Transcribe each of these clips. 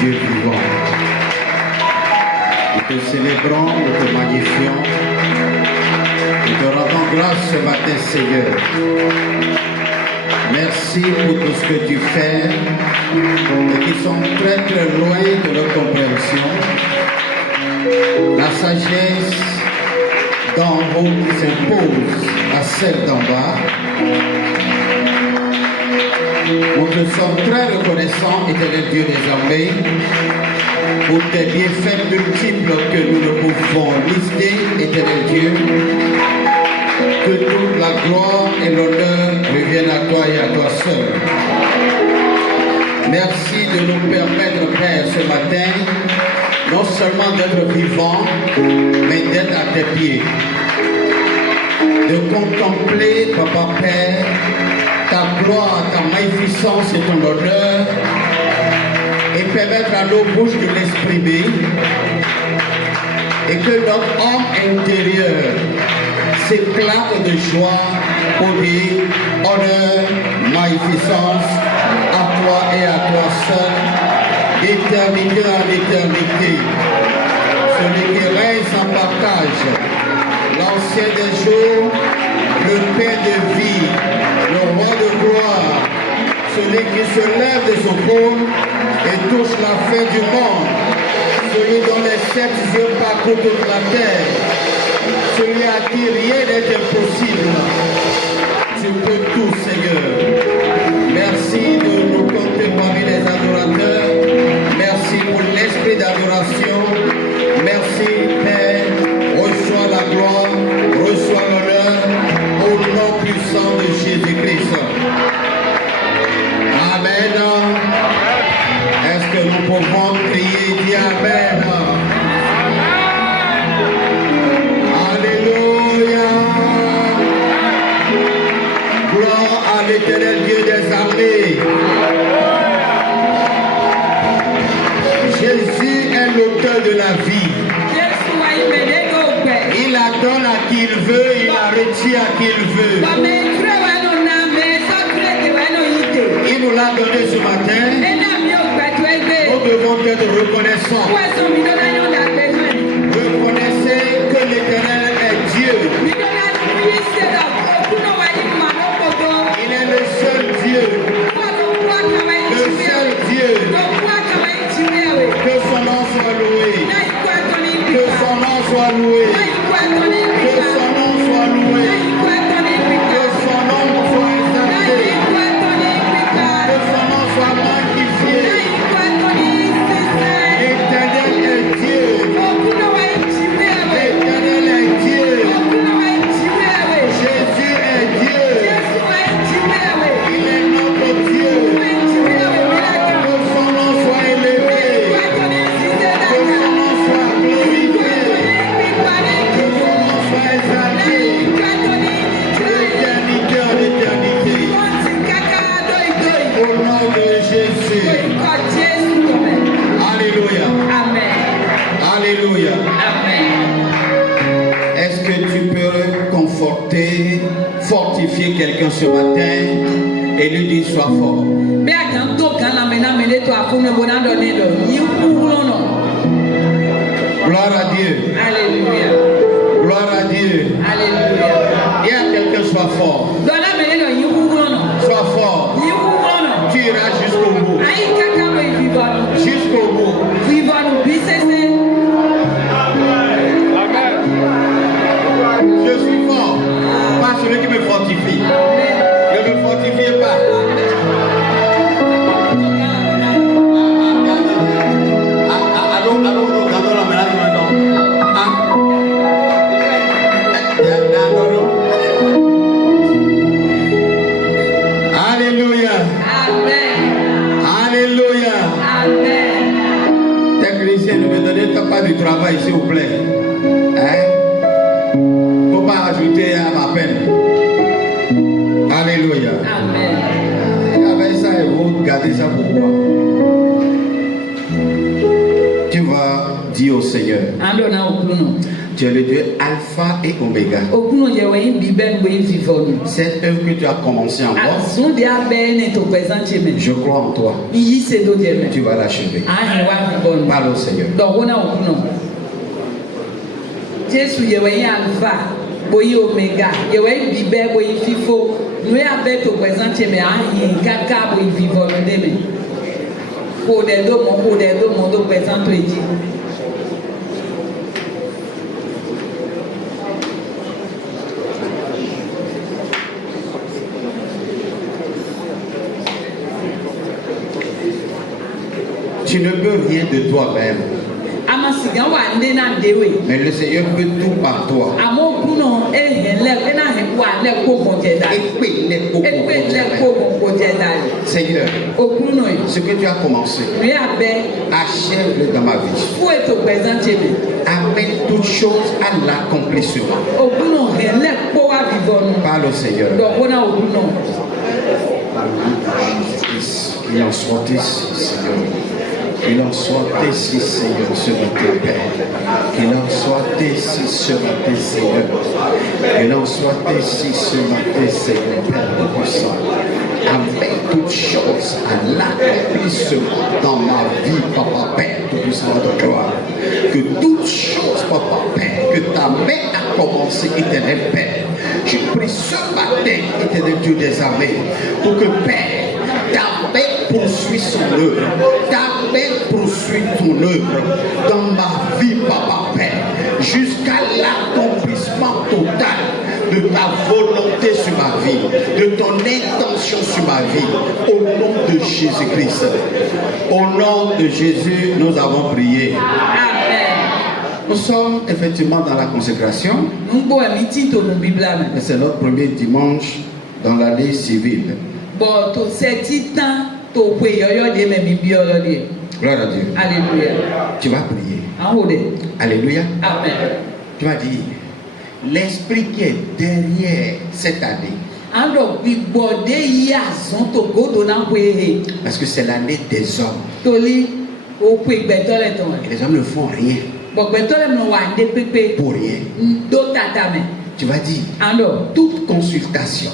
Dieu vivant. Nous te célébrons, nous te magnifions. Nous te rendons grâce ce matin, Seigneur. Merci pour tout ce que tu fais et qui sont très très loin de notre compréhension. La sagesse d'en haut qui s'impose à celle d'en bas. Nous te sommes très reconnaissants, éternel Dieu des armées, pour tes bienfaits multiples que nous ne pouvons lister, éternel Dieu. Que toute la gloire et l'honneur reviennent à toi et à toi seul. Merci de nous permettre, Père, ce matin, non seulement d'être vivants, mais d'être à tes pieds. De contempler, Papa Père, ta gloire, ta magnificence et ton honneur, et permettre à nos bouches de l'exprimer, et que notre homme intérieur s'éclate de joie pour dire honneur, magnificence à toi et à toi seul, d'éternité en éternité. Celui qui règne sans partage, l'ancien des jours, le Père de vie, le roi de gloire, celui qui se lève de son trône et touche la fin du monde, celui dont les 7 yeux parcourent toute la terre, celui à qui rien n'est impossible. Tu peux tout, Seigneur. Merci de nous compter parmi les adorateurs. Merci pour l'esprit d'adoration. Merci, Père. Reçois la gloire, reçois l'honneur au nom puissant de Jésus-Christ. Amen. Est-ce que nous pouvons crier et dire Amen? Alléluia. Gloire à l'Éternel Dieu des armées. Jésus est l'auteur de la vie. Il la donne à qui il veut, il la retire à qui il veut. Il nous l'a donné ce matin. Nous devons être reconnaissants. Reconnaissez que l'Éternel est Dieu. Il est le seul Dieu. Le seul Dieu. Que son nom soit loué. Que son nom soit loué. Que son nom soit loué. Que son nom soit exalté. Que son nom soit magnifié. L'Éternel est Dieu. L'Éternel est Dieu. Jésus est Dieu. Il est notre Dieu. Que son nom soit élevé. Que son nom soit glorifié. Que son nom soit exalté. D'éternité en éternité. Au nom de Jésus. Alléluia. Alléluia. Est-ce que tu peux conforter, fortifier quelqu'un ce matin et lui dire sois fort? Gloire à Dieu. Alléluia. Gloire à Dieu. Alléluia. Et à quelqu'un sois fort. Sois fort. Tu iras jusqu'au bout. Jusqu'au bout. Je suis fort. Pas celui qui me fortifie. Ne me fortifiez pas. Allons, regardons la malade maintenant. Alléluia. Alléluia. Technicien, ne me donnez pas du travail, s'il vous plaît. Hein? Faut pas ajouter à ma peine. Alléluia. Amen. Avec ça, et vous gardez ça pour moi. Tu vas dire au Seigneur, Tu es le Dieu Alpha et Oméga. Cette œuvre que tu as commencé en moi, je crois en toi. Tu vas l'achever. Parle au Seigneur. Jésus yewe alpha boyi omega yewe bibe boyi fifo nous avait au présent mais ahi kaka boyi vivre ndeme pour des deux mon do présent to eji tu ne peux rien de toi-même. Mais le Seigneur peut tout par toi. Seigneur, ce que tu as commencé, achève-le dans ma vie. Amène toutes choses à l'accomplissement. Parle au Seigneur. Il en soit ici, Seigneur. Qu'il en soit ici, Seigneur, ce matin, Père. Qu'il en soit ici, ce matin, Seigneur. Qu'il en soit ici, ce matin, Seigneur, Père puissant. Amène toutes choses à l'accomplissement dans ma vie, Papa, Père, tout puissant de gloire. Que toutes choses, Papa, Père, que ta main a commencé, éternel Père. Je prie ce matin, éternel Dieu des armées, pour que, Père, ta main poursuit son œuvre. Ta main poursuit ton œuvre dans ma vie, Papa Père, jusqu'à l'accomplissement total de ta volonté sur ma vie, de ton intention sur ma vie, au nom de Jésus-Christ. Au nom de Jésus, nous avons prié. Amen. Nous sommes effectivement dans la consécration. C'est notre premier dimanche dans l'année civile. Gloire à Dieu. Alléluia. Tu vas prier. Alléluia. Amen. Tu vas dire, l'esprit qui est derrière cette année. Parce que c'est l'année des hommes. Et les hommes ne font rien. Pour rien. Tu vas dire, toute consultation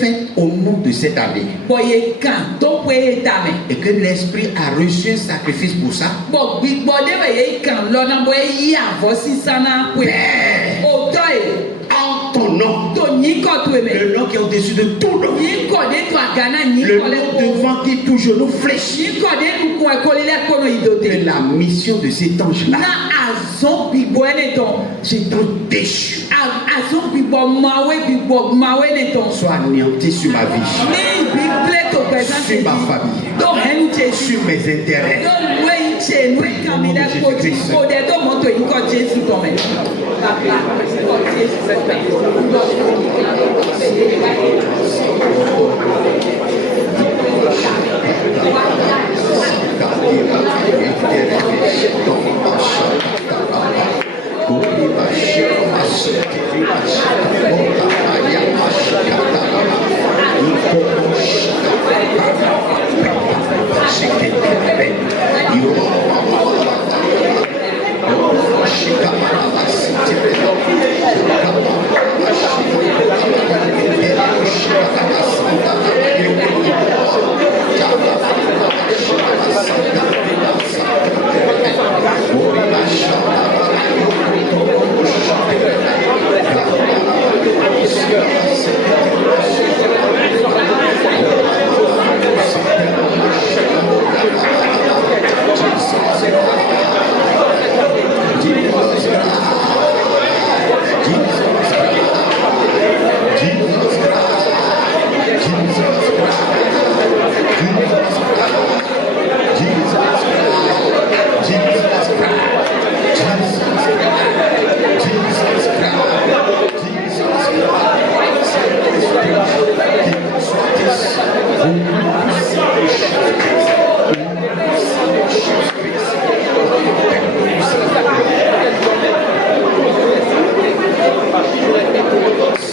faite au nom de cette année, et que l'esprit a reçu un sacrifice pour ça, en ton nom, le nom qui est au-dessus de tout nom, le nom devant qui tout genou fléchit, et la mission de cet ange-là, c'est un déchu, soit anéanti sur ma vie, sur ma famille, sur mes intérêts.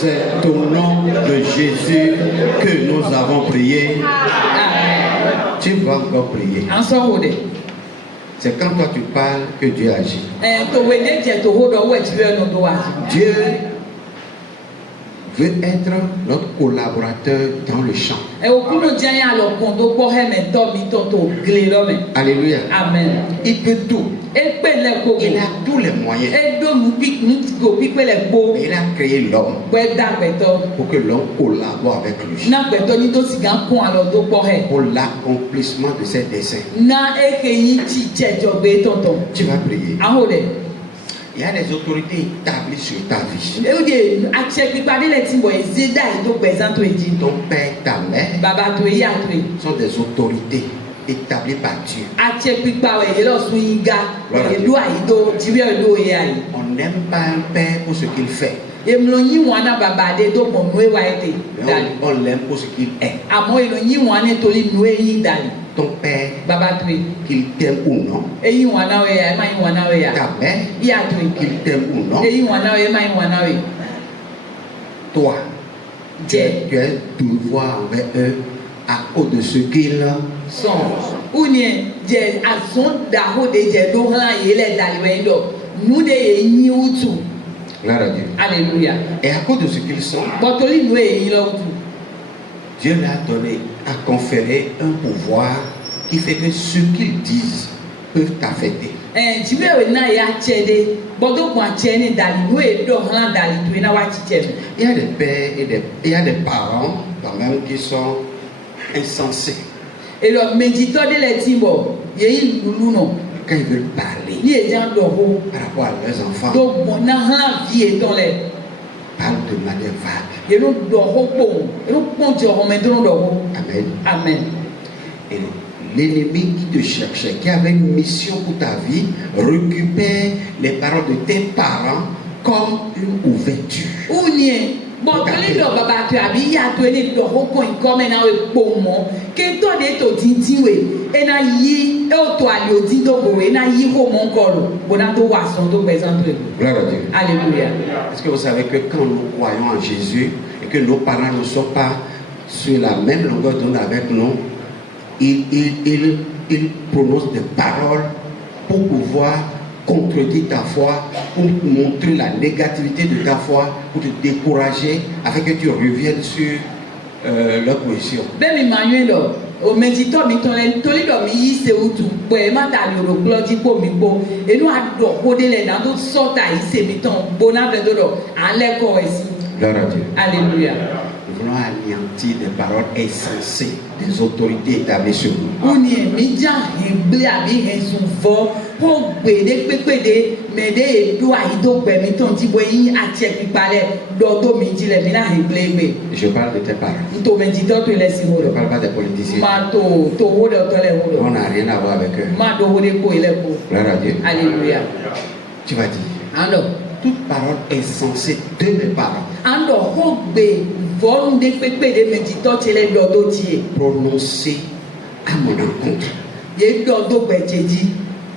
C'est au nom de Jésus que nous avons prié. Tu vas encore prier. C'est quand toi tu parles que Dieu agit. Dieu veut être notre collaborateur dans le champ. Alléluia. Amen. Il peut tout. Il a tous les moyens. Il a créé l'homme pour que l'homme collabore avec lui. Pour l'accomplissement de ses desseins. Tu vas prier. Il y a des autorités établies sur ta vie. Ton père, ta mère sont des autorités établies par Dieu. On n'aime pas un père pour ce qu'il fait. On l'aime pour ce qu'il est. Ton père, qu'il t'aime ou non. Ta mère, qu'il t'aime ou non. Toi, tu as un devoir envers eux à cause de ce qu'ils sont. Gloire à Dieu. Alléluia. Et à cause de ce qu'ils sont, Dieu leur a donné, a conféré un pouvoir qui fait que ce qu'ils disent peuvent t'affecter. Il y a des pères et il y a des parents quand même qui sont insensés. Et le méditeur de l'étimo, quand ils veulent parler par rapport à leurs enfants, parlent de manière vague. Amen. Amen. Et l'ennemi qui te cherchait, qui avait une mission pour ta vie, récupère les paroles de tes parents comme une ouverture. Gloire à Dieu. Alléluia. Est-ce que vous savez que quand nous croyons en Jésus et que nos parents ne sont pas sur la même longueur d'onde avec nous, ils prononcent des paroles pour pouvoir contredire ta foi, pour montrer la négativité de ta foi, pour te décourager, afin que tu reviennes sur leur position. O méditeur mi ton le toli do mi yi se utu po e ma ta lo glo di po mi po e nu a do ko de le na do sota yi se mi ton bona ve do ale ko esi. Gloire à Dieu. Alléluia. Nous voulons anéantir des paroles insensées des autorités établies sur nous. Uni e mi ja heble abi hesun vo po gbe de pepe de me de do ayi do gbe mi ton ti bo yin ati e pipale do do mi ji le mi na heble gbe. Je parle de tes parents. To méditeur to le si Je ne ho. parle pas des politiciens. Ma to ho de to le ho. On n'a rien à voir avec eux. Ma do ho de ko ile ko. Gloire à Dieu. Alléluia. Tu vas dire. Ando. Toute parole insensée de mes parents Ando ho gbe vo de pepe de méditeur ti le do do ti. prononcée à mon encontre. Ye do do gbe jeji.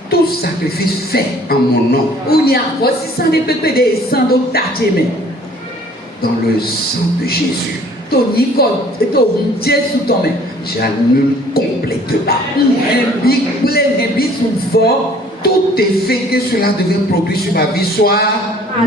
Tout sacrifice fait en mon nom Uni a vo si san de pepe de san do tache me. dans le sang de Jésus, To ni ko to un Jésus to me. j'annule complètement Un big blame un big sun vo. tout effet que cela devait produire sur ma vie soit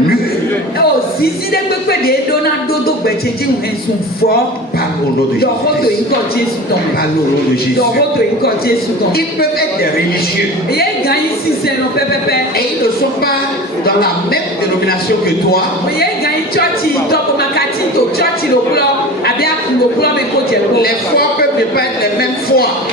nul. O si si de pepe de do na do do gbe jeji un sun vo. Parle au nom de Do ho to Jésus. inko Jésus to me. Parle au nom de Jésus. Do ho to inko Jésus to me. Ils peuvent être des religieux Ye ganyi si se no pepe. et ils ne sont pas dans la même dénomination que toi, Ye ganyi church to ko makati to church lo klo abi a lo klo me ko je ko. les foi peuvent ne pas être les mêmes foi.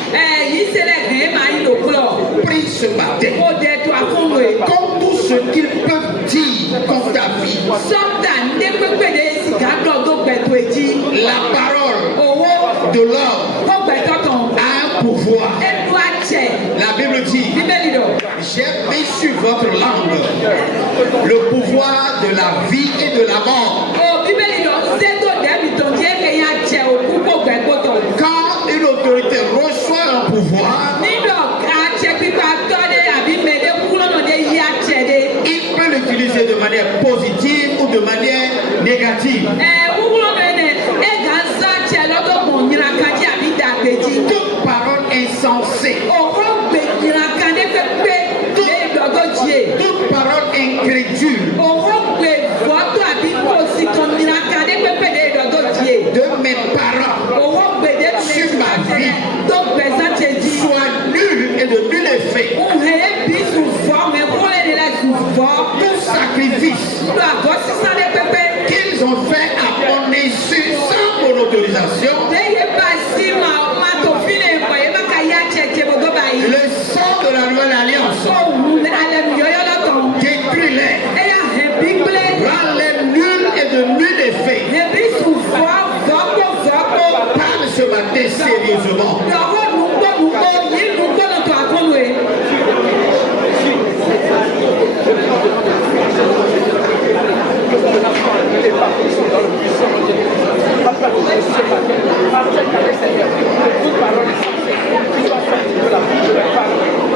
Yi se le gan ma yi lo klo. Prie ce matin. O de to akono e. Comme tout ce qu'ils peuvent dire contre ta vie, Sọ́tà ní pépé de sìgá dọ̀dọ̀ gbẹ̀tọ̀ èjì. la parole Owó de l'homme kó gbẹ̀tọ̀ tán. a un pouvoir. Ẹnu àjẹ. La Bible dit, Bíbélì lọ. j'ai mis sur votre langue le pouvoir de la vie et de la mort. O Bíbélì lọ ṣètò dẹ́bi tó jẹ́ kẹ́yìn àjẹ òkú kó gbẹ̀tọ̀ tán. Quand une autorité reçoit un pouvoir, Nínú àjẹ pípa tọ́lé àbí mẹ́lẹ́ kúrò náà dé yí àjẹ dé. il peut l'utiliser de manière positive ou de manière négative. Wúwúrọ̀ mẹ́lẹ̀ ẹ̀gá ń sá àjẹ lọ́dọ̀ mọ̀ nyìnràkájí àbí dàgbèjì. Toute parole insensée Òkú gbè nyìnràkadé pépé de mes parents sur ma vie soit nul et de nul effet. Tout sacrifice qu'ils ont fait à mon insu sans mon autorisation, le sang de la nouvelle alliance détruis-les, rends-les nuls et de nul effet. Parle ce matin sérieusement.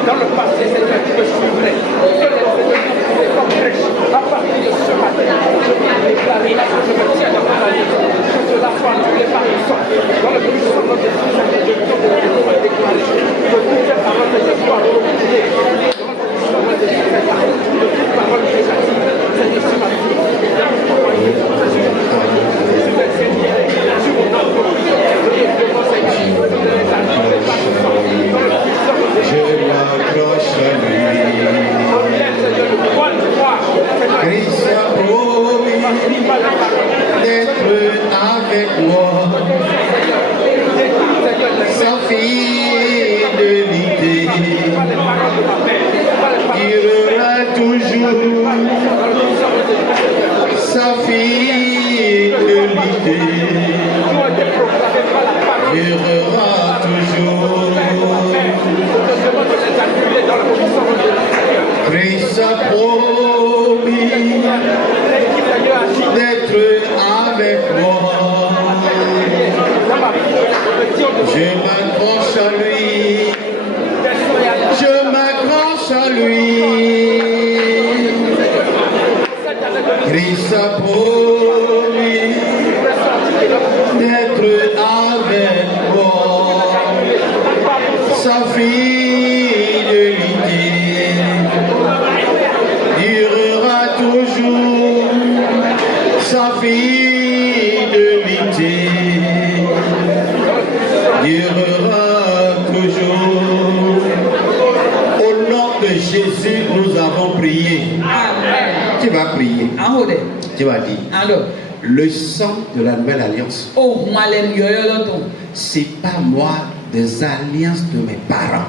Dans le passé, Seigneur, tu me suivrais. À partir de ce matin, je vais déclarer, je me tiens dans la vie, que la foi ne l'est pas dans le puissant de notre Fils, je vais déclarer que toutes les paroles de l'espoir sont obligées. Dans le puissant de notre Fils, de toutes paroles négatives, c'est ici ma vie. Je m'accroche à lui. Christ a promis d'être avec moi. Sa fidélité durera toujours. Sa fidélité durera toujours. Christ a promis d'être avec moi. Je m'accroche à lui. Je m'accroche à lui. Christ a promis d'être avec moi. Sa fidélité durera toujours. Sa fidélité durera toujours. Au nom de Jésus, nous avons prié. Amen. Tu vas prier. Tu vas dire. Alors, le sang de la nouvelle alliance, c'est pas moi des alliances de mes parents.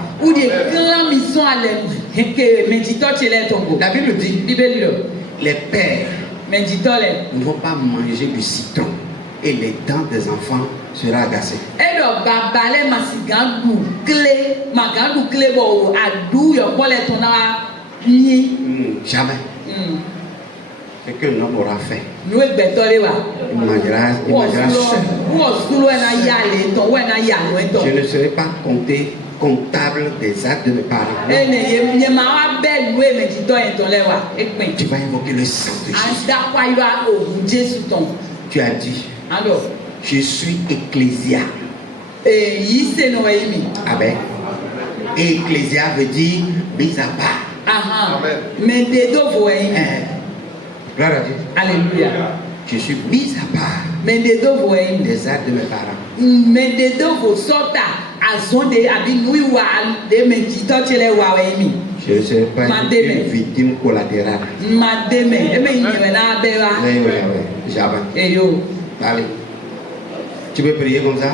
La Bible dit, les pères ne vont pas manger du citron et les dents des enfants seront agacées. Jamais. Ce qu'un homme aura fait, il mangera seul. Je ne serai pas comptable des actes de mes parents. Tu vas invoquer le sang de Jésus. Tu as dit, je suis ecclésia. Amen. Et ecclésia veut dire mis à part. Gloire à Dieu. Alléluia. Je suis mis à part des actes de mes parents. Je ne serai pas une victime collatérale. Jamais. Allez. Tu peux prier comme ça?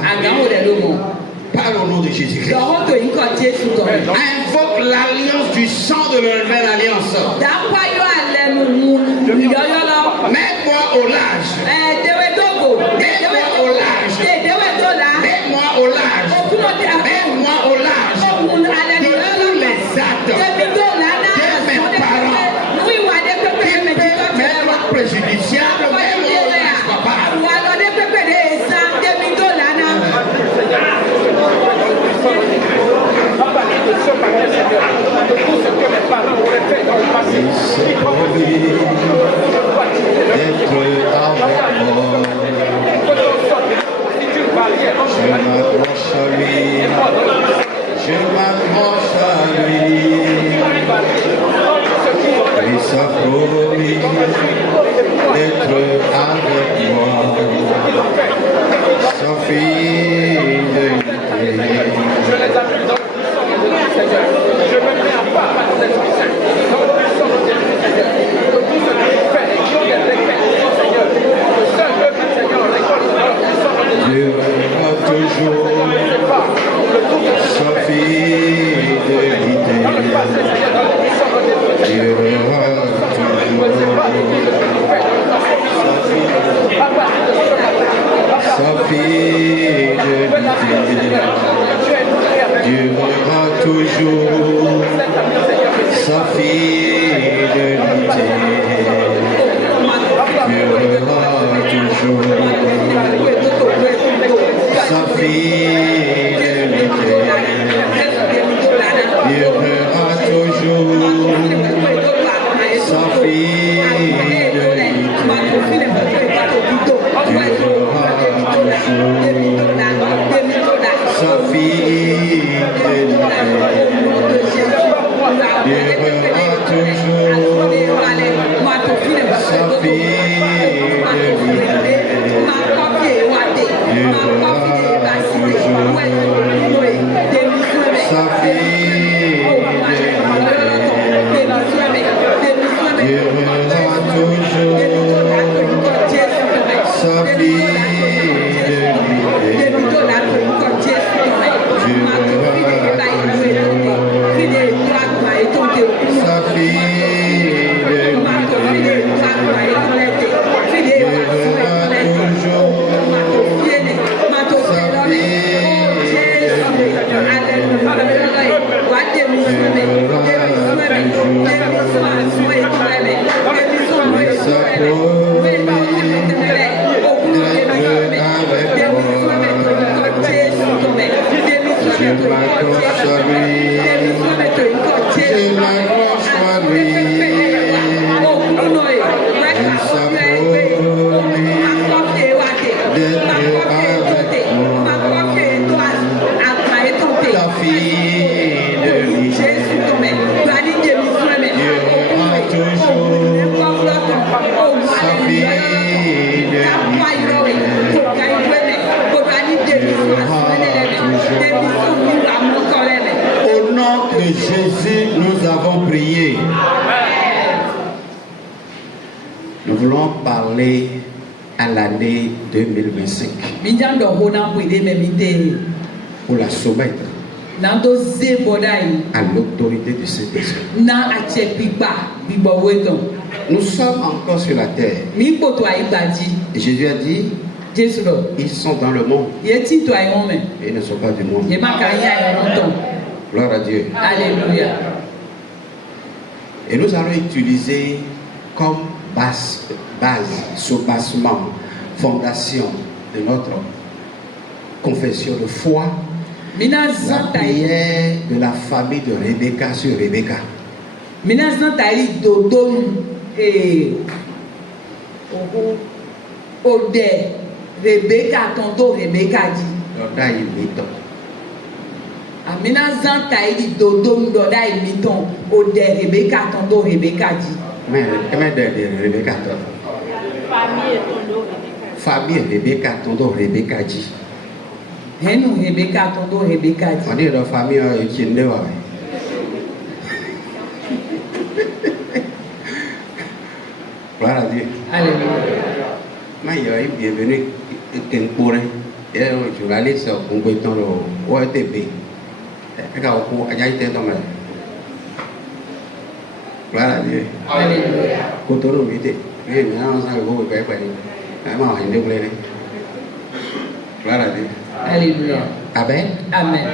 Parle au nom de Jésus-Christ. Invoque l'alliance du sang de la nouvelle alliance. Mets-moi au large. Mets-moi au large. Mets-moi au large. Mets-moi au large. De tous les actes de mes parents qui peuvent m'être préjudiciables. Mets-moi au large, papa. À partir de ce matin, Seigneur, de tout ce que mes parents auraient fait dans le passé, qui je m'accroche à lui. Je m'accroche à lui. Il s'approprie toujours sa fidélité. Durera toujours sa fidélité. Durera toujours sa fidélité. Sa fidélité. Durera toujours sa Au nom de Jésus, nous avons prié. Nous voulons parler à l'année 2025 pour la soumettre à l'autorité du Saint-Esprit. Nous sommes encore sur la terre. Et Jésus a dit, ils sont dans le monde et ils ne sont pas du monde. Gloire à Dieu. Alléluia. Et nous allons utiliser comme base, soubassement, fondation de notre confession de foi, la prière de la famille de Rebecca sur Rebecca. Rebecca tonto Rebecca dit. Doda imiton. Amina zan taïdi dodom doda imiton ode Rebecca tonto Rebecca dit. Mais de Rebecca tonto. Famille Rebecca tonto Rebecca dit. Henu Rebecca tonto Rebecca dit. On dit dans famille qui est là. Gloire à Dieu. Alléluia. Mais il y a bienvenue Kenpouré, et un journaliste compétent au OTP. Gloire à Dieu. Alléluia. Cotonou vite. Mais maintenant, ça va vous faire quoi? Gloire à Dieu. Alléluia. Amen. Amen.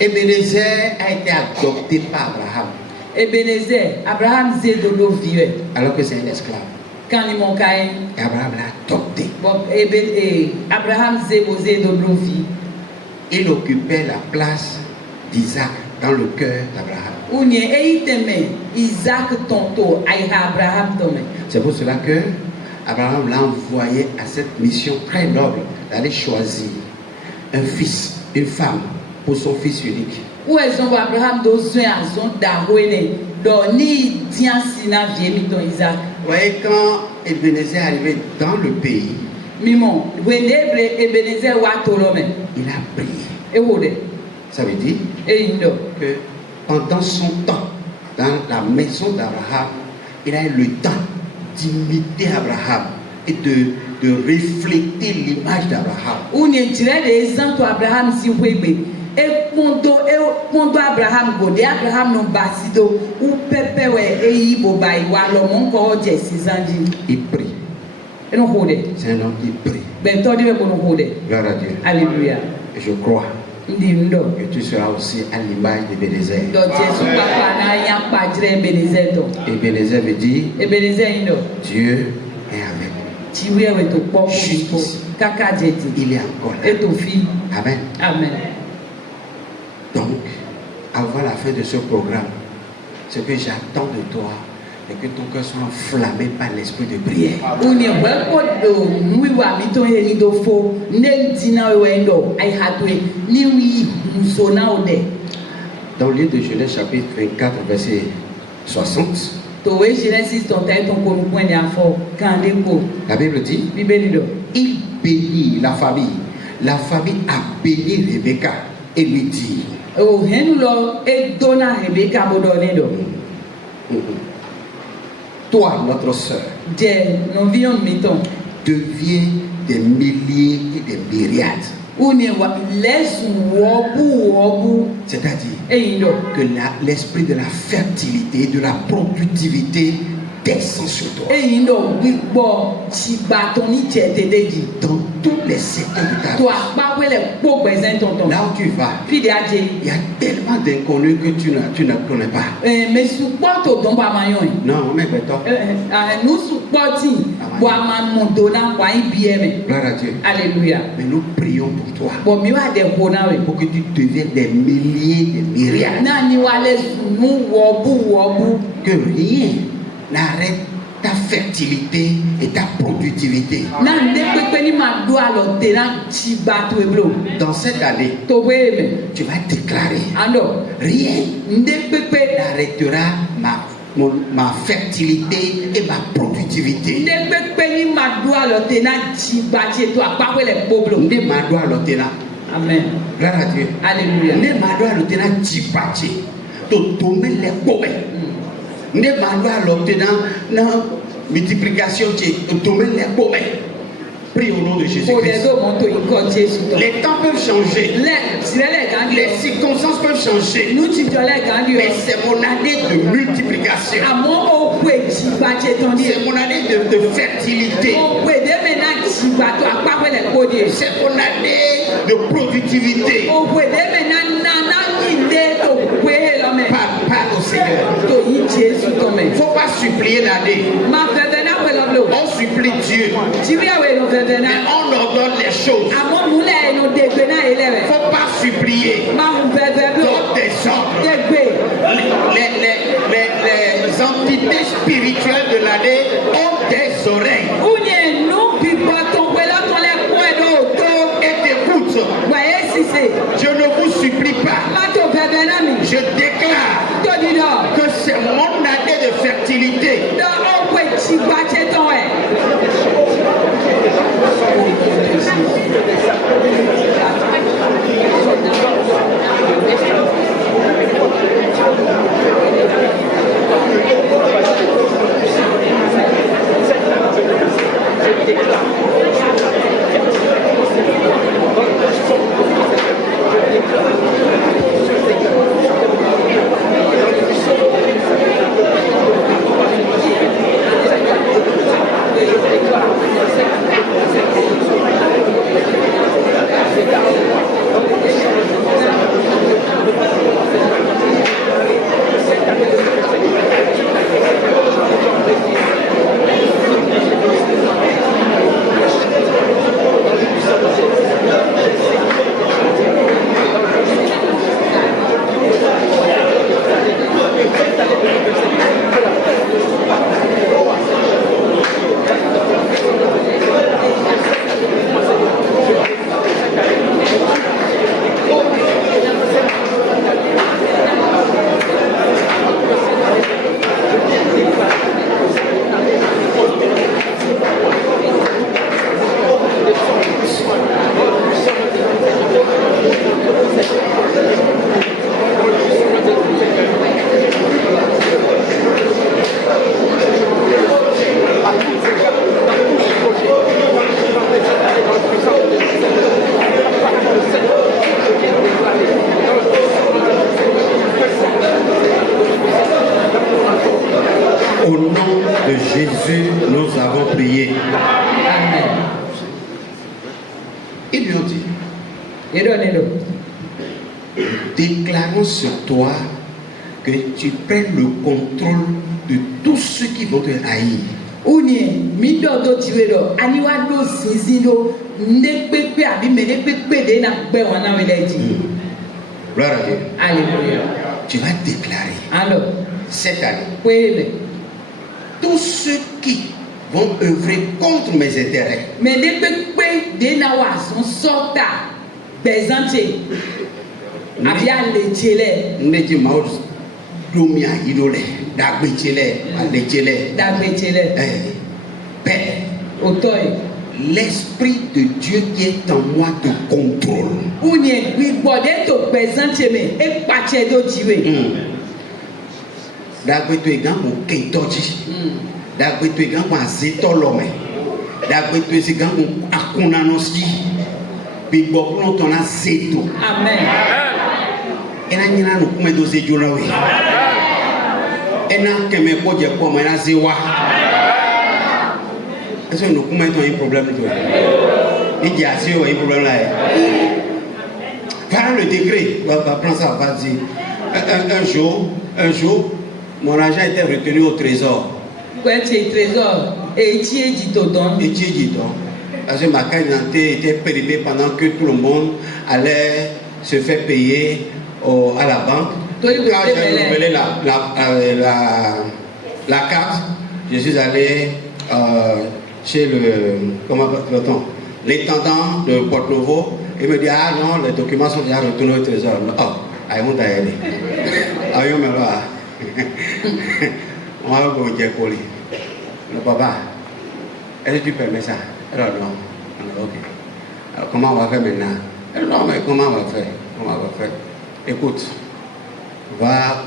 Ebenezer a été adopté par Abraham. Ebenezer, Abraham zé dodo vieux. Alors que c'est un esclave. Quand il m'ont caillé, Abraham l'a adopté. bon, Abraham zé bosé dodo vieux. Il occupait la place d'Isaac dans le cœur d'Abraham. Ounye eiteme Isaac tonto aïha Abraham tome. C'est pour cela que Abraham l'a envoyé à cette mission très noble d'aller choisir un fils, une femme pour son fils unique. Où est-ce que Abraham doit à son d'Arouene doni tient sina viemi ton Isaac. Vous voyez, quand Ebenezer est arrivé dans le pays, Mimon, Wenebre Ebenezer watolome. il a prié. Et wode. Ça veut dire Et indo. que pendant son temps dans la maison d'Abraham, il a eu le temps d'imiter Abraham et de refléter l'image d'Abraham. Ounye tire les exemples Abraham si webe. Et pondo Abraham gode Abraham no basido ou pepe we e yibo bai wa lo mon ko je 6 ans. Il prie. Et nous rodons. C'est un homme qui prie. Ben toi, Dieu, pour nous rodons. Gloire à Dieu. Alléluia. Et je crois Ndindo. que tu seras aussi à l'image de Bénézer. Donc Jésus papa na ya pa dire Ebenezer to. Et Bénézer veut dire Ebenezer indo. Dieu est avec nous. Tiwe we to po po. Kaka jeti. Il est encore là. Et ton fils. Amen. Amen. Donc, avant la fin de ce programme, ce que j'attends de toi est que ton cœur soit enflammé par l'esprit de prière. Uni weko do nui wa mito heli do fo ne dina we ndo ai hatwe ni wi musona ode. Dans le livre de Genèse chapitre 24 verset 60, To we Genesis ton tai ton ko point de afo kande ko. la Bible dit, Bibeli do. il bénit la famille. La famille a béni Rebecca et lui dit, O henu lo e dona Rebecca bodone do. toi, notre sœur, Je non vion miton. deviens des milliers et des myriades. Uni wa lesu wobu. C'est-à-dire E indo. que l'esprit de la fertilité, de la productivité descend sur toi. E indo wipo si batoni chete deji. Dans tous les secteurs de ta vie. Toi ba wele po present tonton. Là où tu vas, Fide aje. il y a tellement d'inconnus que tu ne connais pas. Mais support to don ba mayon. Non, mais toi, Nous supporting wa ma mondona kwa IBM. gloire à Dieu. Alléluia. Mais nous prions pour toi. Bon mi wa de bona we. Pour que tu deviennes des milliers, des myriades. Na ni wa le nu wobu. Que rien n'arrête ta fertilité et ta productivité. Na nde pepe ni ma do alo te na chi batu eblo. Dans cette année, To we me. tu vas déclarer, Ando. rien Nde pepe n'arrêtera ma fertilité et ma productivité. nde pepe ni ma do alo te na chi batu to apa we le poblo. Nde mado alotena. Amen. Gloire à Dieu. Alléluia. Nde mado alotena jipache. To tome le kobe. Nde mado alotena na multiplication che tome le kobe. Prie au nom de Jésus-Christ. Les temps peuvent changer. Les circonstances peuvent changer. Mais c'est mon année de multiplication. C'est mon année de fertilité. C'est mon année de productivité. Parle au Seigneur. Il ne faut pas supplier l'année. On supplie Dieu. Mais on ordonne les choses. Il ne faut pas supplier. Donne des ordres. Les entités spirituelles de l'année ont des oreilles. Et t'écoute. Je ne vous supplie pas. Je déclare que c'est mon année de fertilité. Au nom de Jésus, nous avons prié. Ils lui ont dit, Edo. déclarons sur toi que tu prennes le contrôle de tous ceux qui vont te haïr. Uni, mi do tiwedo, aniwa do sizido, ndekpepe abi medekpepe de na gbe wana weleji. Gloire à Dieu. Alléluia. Tu vas déclarer Alors, cette année, kwele. tous ceux qui vont œuvrer contre mes intérêts, Medekpepe de na wa son sorta bezante. Abia lechele, Ndeti Maus Domia Idole, Dagbechele, Alechele, dagbechele, Père, otoy. l'Esprit de Dieu qui est en moi te contrôle. Uni gbibode to bezante me, e pache do tiwe. Dagbeto egan mo keitoji. Dagbeto egan mo azetolome. Dagbeto egan mo akunanosi. Bigbo kuno tona zeto. Amen. Ena nyina no kuma do zejona we. Ena keme ko je ko mo ena zewa. Est-ce que nous pouvons mettre un problème de toi? Il dit, il y a un problème là. Par le décret, on va prendre ça, on va dire. Un jour, mon argent était retenu au trésor. Quoi, tu es trésor? Et tu es dit au don. Et tu es dit donc. Parce que ma carte d'identité était périmée pendant que tout le monde allait se faire payer à la banque. Quand j'ai renouvelé la carte, je suis allé chez l'intendant de Porto-Novo. Il me dit, ah non, les documents sont déjà retournés au trésor. Oh, ils vont d'aller. Ah, ils me là. On va go dire colis. Le papa, est-ce que tu permets ça? Alors non. Alors, ok. Alors, comment on va faire maintenant? Alors, non, mais comment on va faire? Comment on va faire? Écoute, va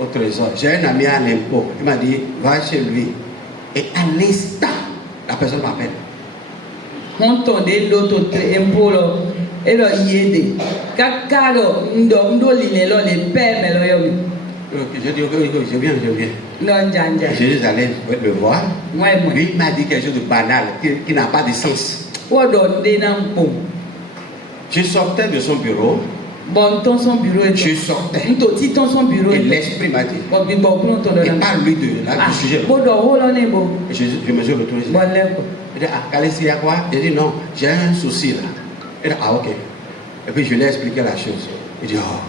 au trésor. J'ai un ami à l'impôt. Il m'a dit, va chez lui. Et à l'instant, la personne m'appelle. On tondait l'autre impôt et le yéde. Kakaro, ndo linelo le père me lo yomi. Je dis, ok, je viens. Non, Janja. Je suis allé le voir. Moi. Lui, il m'a dit quelque chose de banal, qui n'a pas de sens. Je sortais de son bureau. Bon, ton son bureau est. Je sortais. Son bureau et l'esprit m'a dit. Et parle-lui de là, du sujet. Je me suis retourné. Il dit, ah, Kalesi, il y a quoi? Il dit, non, j'ai un souci là. Il dit, ah, ok. Et puis je lui ai expliqué la chose. Il dit, oh,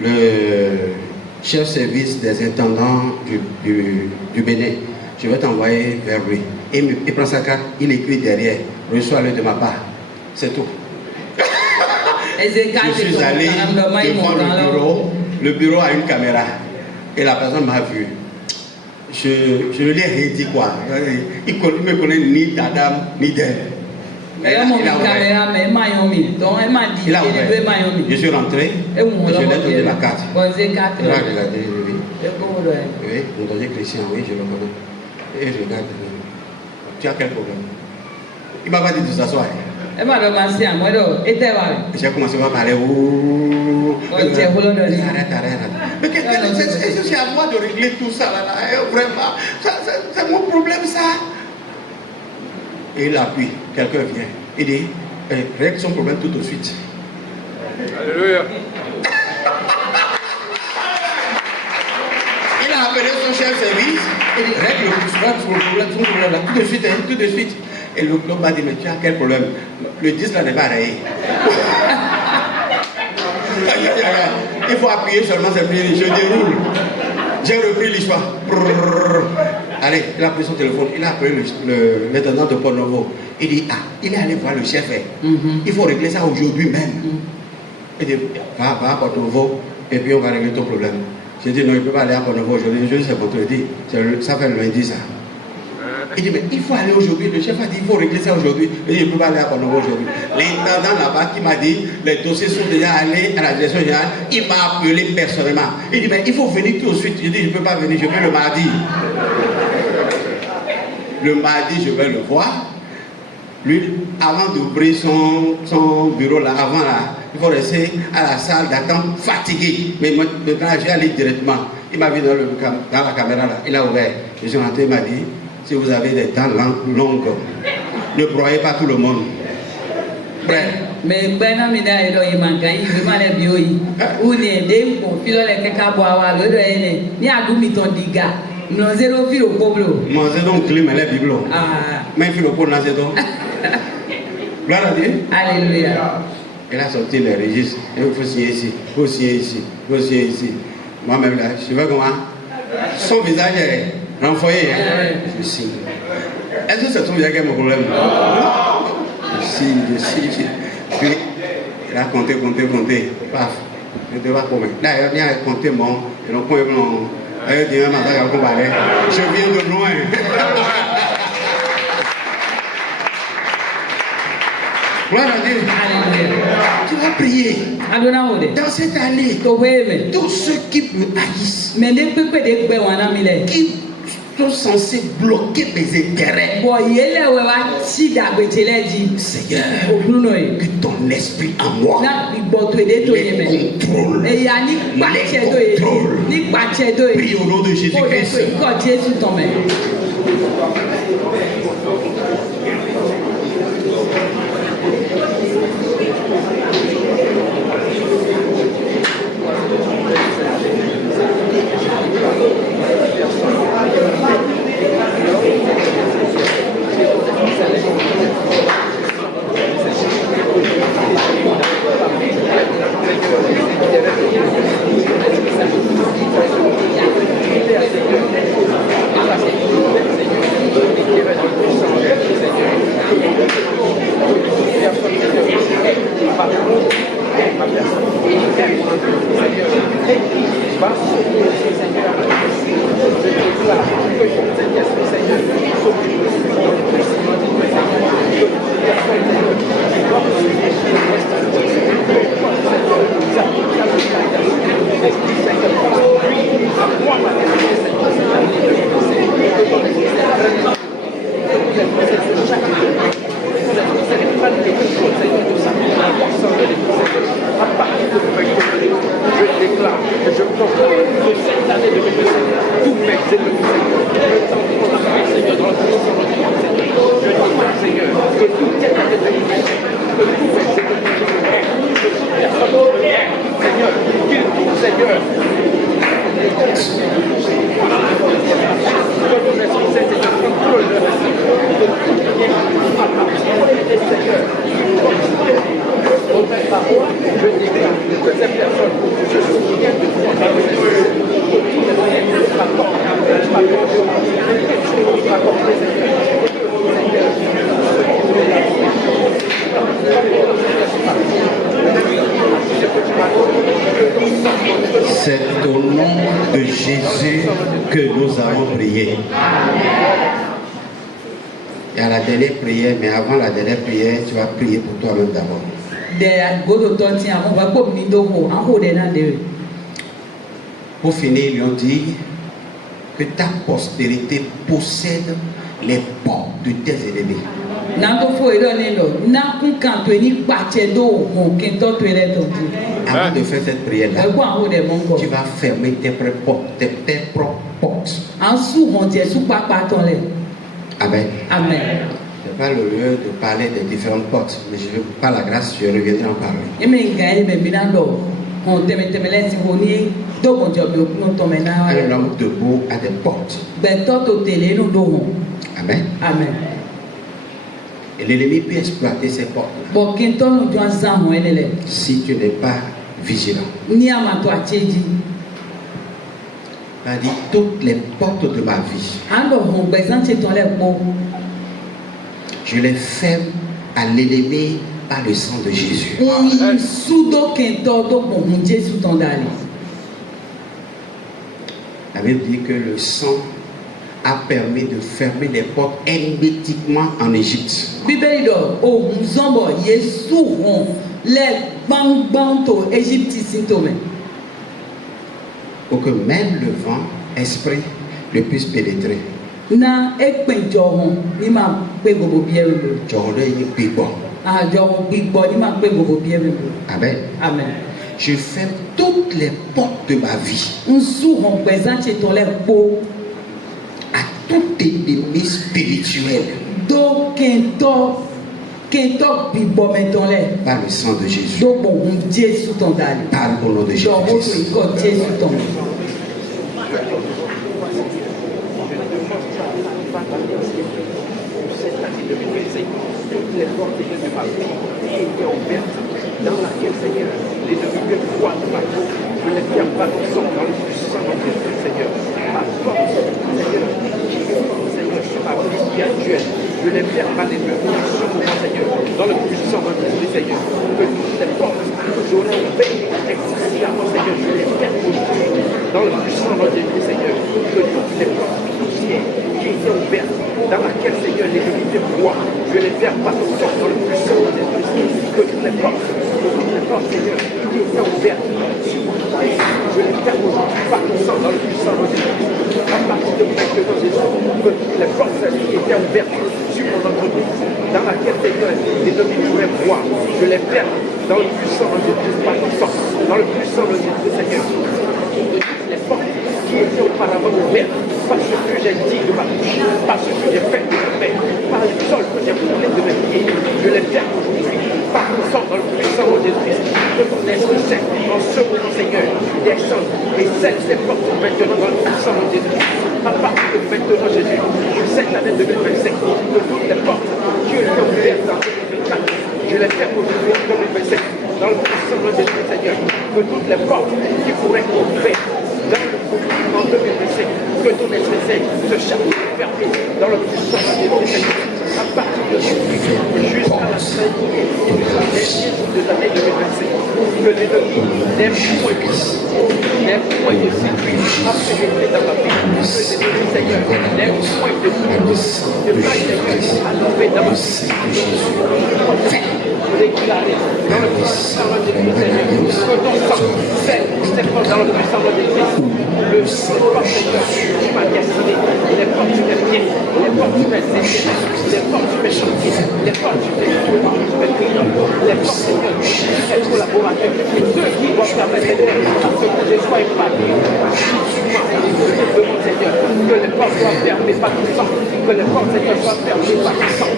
le chef service des intendants du Bénin, je vais t'envoyer vers lui. Il prend sa carte, il écrit derrière, reçois-le de ma part. C'est tout. Je suis allé devant le bureau a une caméra et la personne m'a vu. Je lui ai redit quoi. Il ne me connaît ni d'Adam ni d'elle. Il a ouvert. Je suis rentré et je lui ai donné la carte. Il a dit oui. Oui, mon dossier Christian, oui, je le connais. Et je regarde. Tu as quel problème? Il m'a pas dit de s'asseoir. J'ai commencé à parler. Arrête. Mais c'est à moi de régler tout ça là. Vraiment, c'est mon problème ça. Et il appuie. Quelqu'un vient. Il dit, règle son problème tout de suite. Alléluia. Il a appelé son chef service. Il dit, règle son problème là tout de suite. Et l'homme m'a dit, mais tu as quel problème? Le 10 là n'est pas rayé. Il faut appuyer seulement, c'est plié. Je déroule. J'ai repris l'histoire. Allez, il a pris son téléphone. Il a appelé l'intendant de Porto-Novo. Il dit, ah, il est allé voir le chef. Il faut régler ça aujourd'hui même. Il dit, va à Porto-Novo et puis on va régler ton problème. J'ai dit, non, il ne peut pas aller à Porto-Novo aujourd'hui. Je sais pas te le dire. Ça fait le lundi ça. Il dit, mais il faut aller aujourd'hui. Le chef a dit, il faut régler ça aujourd'hui. Il dit, il ne peut pas aller à Porto-Novo aujourd'hui. L'intendant là-bas qui m'a dit, les dossiers sont déjà allés à la direction générale. Il m'a appelé personnellement. Il dit, mais il faut venir tout de suite. Je dis, je ne peux pas venir, je vais le mardi. Le mardi, je vais le voir. Lui, avant d'ouvrir son bureau là, avant là, il faut rester à la salle d'attente fatigué. Mais maintenant, j'ai allé directement. Il m'a vu dans la caméra là, il a ouvert. Je suis rentré, il m'a dit, si vous avez des dents longues, Ne broyez pas tout le monde. Prêt? Mais ben non, mais d'ailleurs, il manque un vraiment les bio. Ou les deux pour filer les cacabois, le dernier. Ni à nous mitons diga. Nous zéro fil au pablo. Mangez donc clé, mais les bibelots. Ah. Mais il faut le pot dans ces dons. Gloire à Dieu. Alléluia. Elle a sorti les registres. Il faut signer ici, il faut signer ici, il faut signer ici. Moi-même là, je veux comment? Son visage est renvoyé. Je signe. Est-ce que c'est ton visage qui est mon problème? Non. Je signe. Puis, il a compté. Paf. Je ne vais pas commettre. Là, il a compté mon. Et donc, je viens de loin. Gloire à Dieu. Alléluia. Tu vas prier. Dans cette année, tous ceux qui me haïssent, qui sont censés bloquer mes intérêts, Seigneur, que ton esprit en moi les contrôle. Prie au nom de Jésus-Christ. C'est au nom de Jésus que nous avons prié. Il y a la dernière prière, mais avant la dernière prière, tu vas prier pour toi-même d'abord. Pour finir, ils ont dit que ta postérité possède les portes de tes ennemis. Avant de faire cette prière-là, tu vas fermer tes propres portes. Amen. Amen. Je n'ai pas le lieu de parler des différentes portes, mais je veux par la grâce, je reviendrai en parler. Un homme debout a des portes. Amen. Amen. Et l'ennemi peut exploiter ces portes-là si tu n'es pas vigilant. Il a dit toutes les portes de ma vie, je les ferme à l'ennemi par le sang de Jésus. La Bible dit que le sang a permis de fermer des portes hermétiquement en Égypte. Pour que même le vent, esprit, ne puisse pénétrer. Amen. Amen. Je ferme toutes les portes de ma vie à tout ennemi spirituel do kento bibo meton le par le sang de Jésus. do bon Jésus ton dali Parle au nom de do bo Jésus. ko Jésus ton Les portes de ma vie qui étaient ouvertes, dans laquelle, Seigneur, les ennemis croient de ma peau. Je les tiens pas ensemble dans le puissant de Jésus, Seigneur. Ma force, Seigneur, Seigneur, sur ma vie spirituelle. Je les perds pas l'ennemi en ce moment, Seigneur, dans le puissant de Jésus, Seigneur. Que toutes les portes que j'aurais ouvertes excessivement, Seigneur, je les perds aujourd'hui. Dans le puissant de Jésus, Seigneur. Que toutes les portes financières qui étaient ouvertes, dans laquelle, Seigneur, l'ennemi te croit, je les perds pas ensemble dans le puissant de Jésus. Que toutes les portes, Seigneur, qui étaient ouvertes, je les perds aujourd'hui pas ensemble dans le puissant de Jésus. À partir de maintenant, Jésus, que toutes les portes qui étaient ouvertes sur mon entreprise, dans laquelle, Seigneur, les ennemis pourraient voir, je les perds dans le puissant de Jésus, pas ensemble, dans le puissant de Jésus, Seigneur. Les portes qui étaient auparavant ouvertes, parce que j'ai dit de ma bouche, parce que j'ai fait de ma main, par les sols que j'ai foulés de mes pieds, je les perds aujourd'hui, par le sang dans le puissant de Jésus, que ton esprit saint, en ce moment, Seigneur, descende et scelle ces portes maintenant dans le puissant de Jésus. À partir de maintenant, Jésus, pour cette année 2025, que toutes les portes qui ont été ouvertes en 2024, je les perds aujourd'hui en 2025, dans le puissant de Jésus, Seigneur, que toutes les portes qui pourraient être ouvertes en 2025, que ton esprit saint se charge de fermer dans le puissant de Jésus, Seigneur. À partir de aujourd'hui, jusqu'à la fin de l'année 2025, que l'ennemi n'aime point de séduire, à pénétrer dans ma vie, que l'ennemi, Seigneur, n'aime point de pas, Seigneur, à tomber dans ma vie. Déclarer dans le puissant de Jésus, Seigneur, que ton sang scelle ces portes dans le puissant de Jésus, le porte, Seigneur, tu m'as destiné, les portes du bien, les portes du Seigneur, les portes du chantier, les portes du client, les portes, Seigneur, des collaborateurs, ceux qui vont permettre à ce que je sois épargné. Je demande, Seigneur, que les portes soient fermées par tout sang, que les portes, Seigneur, soient fermées par tout sang.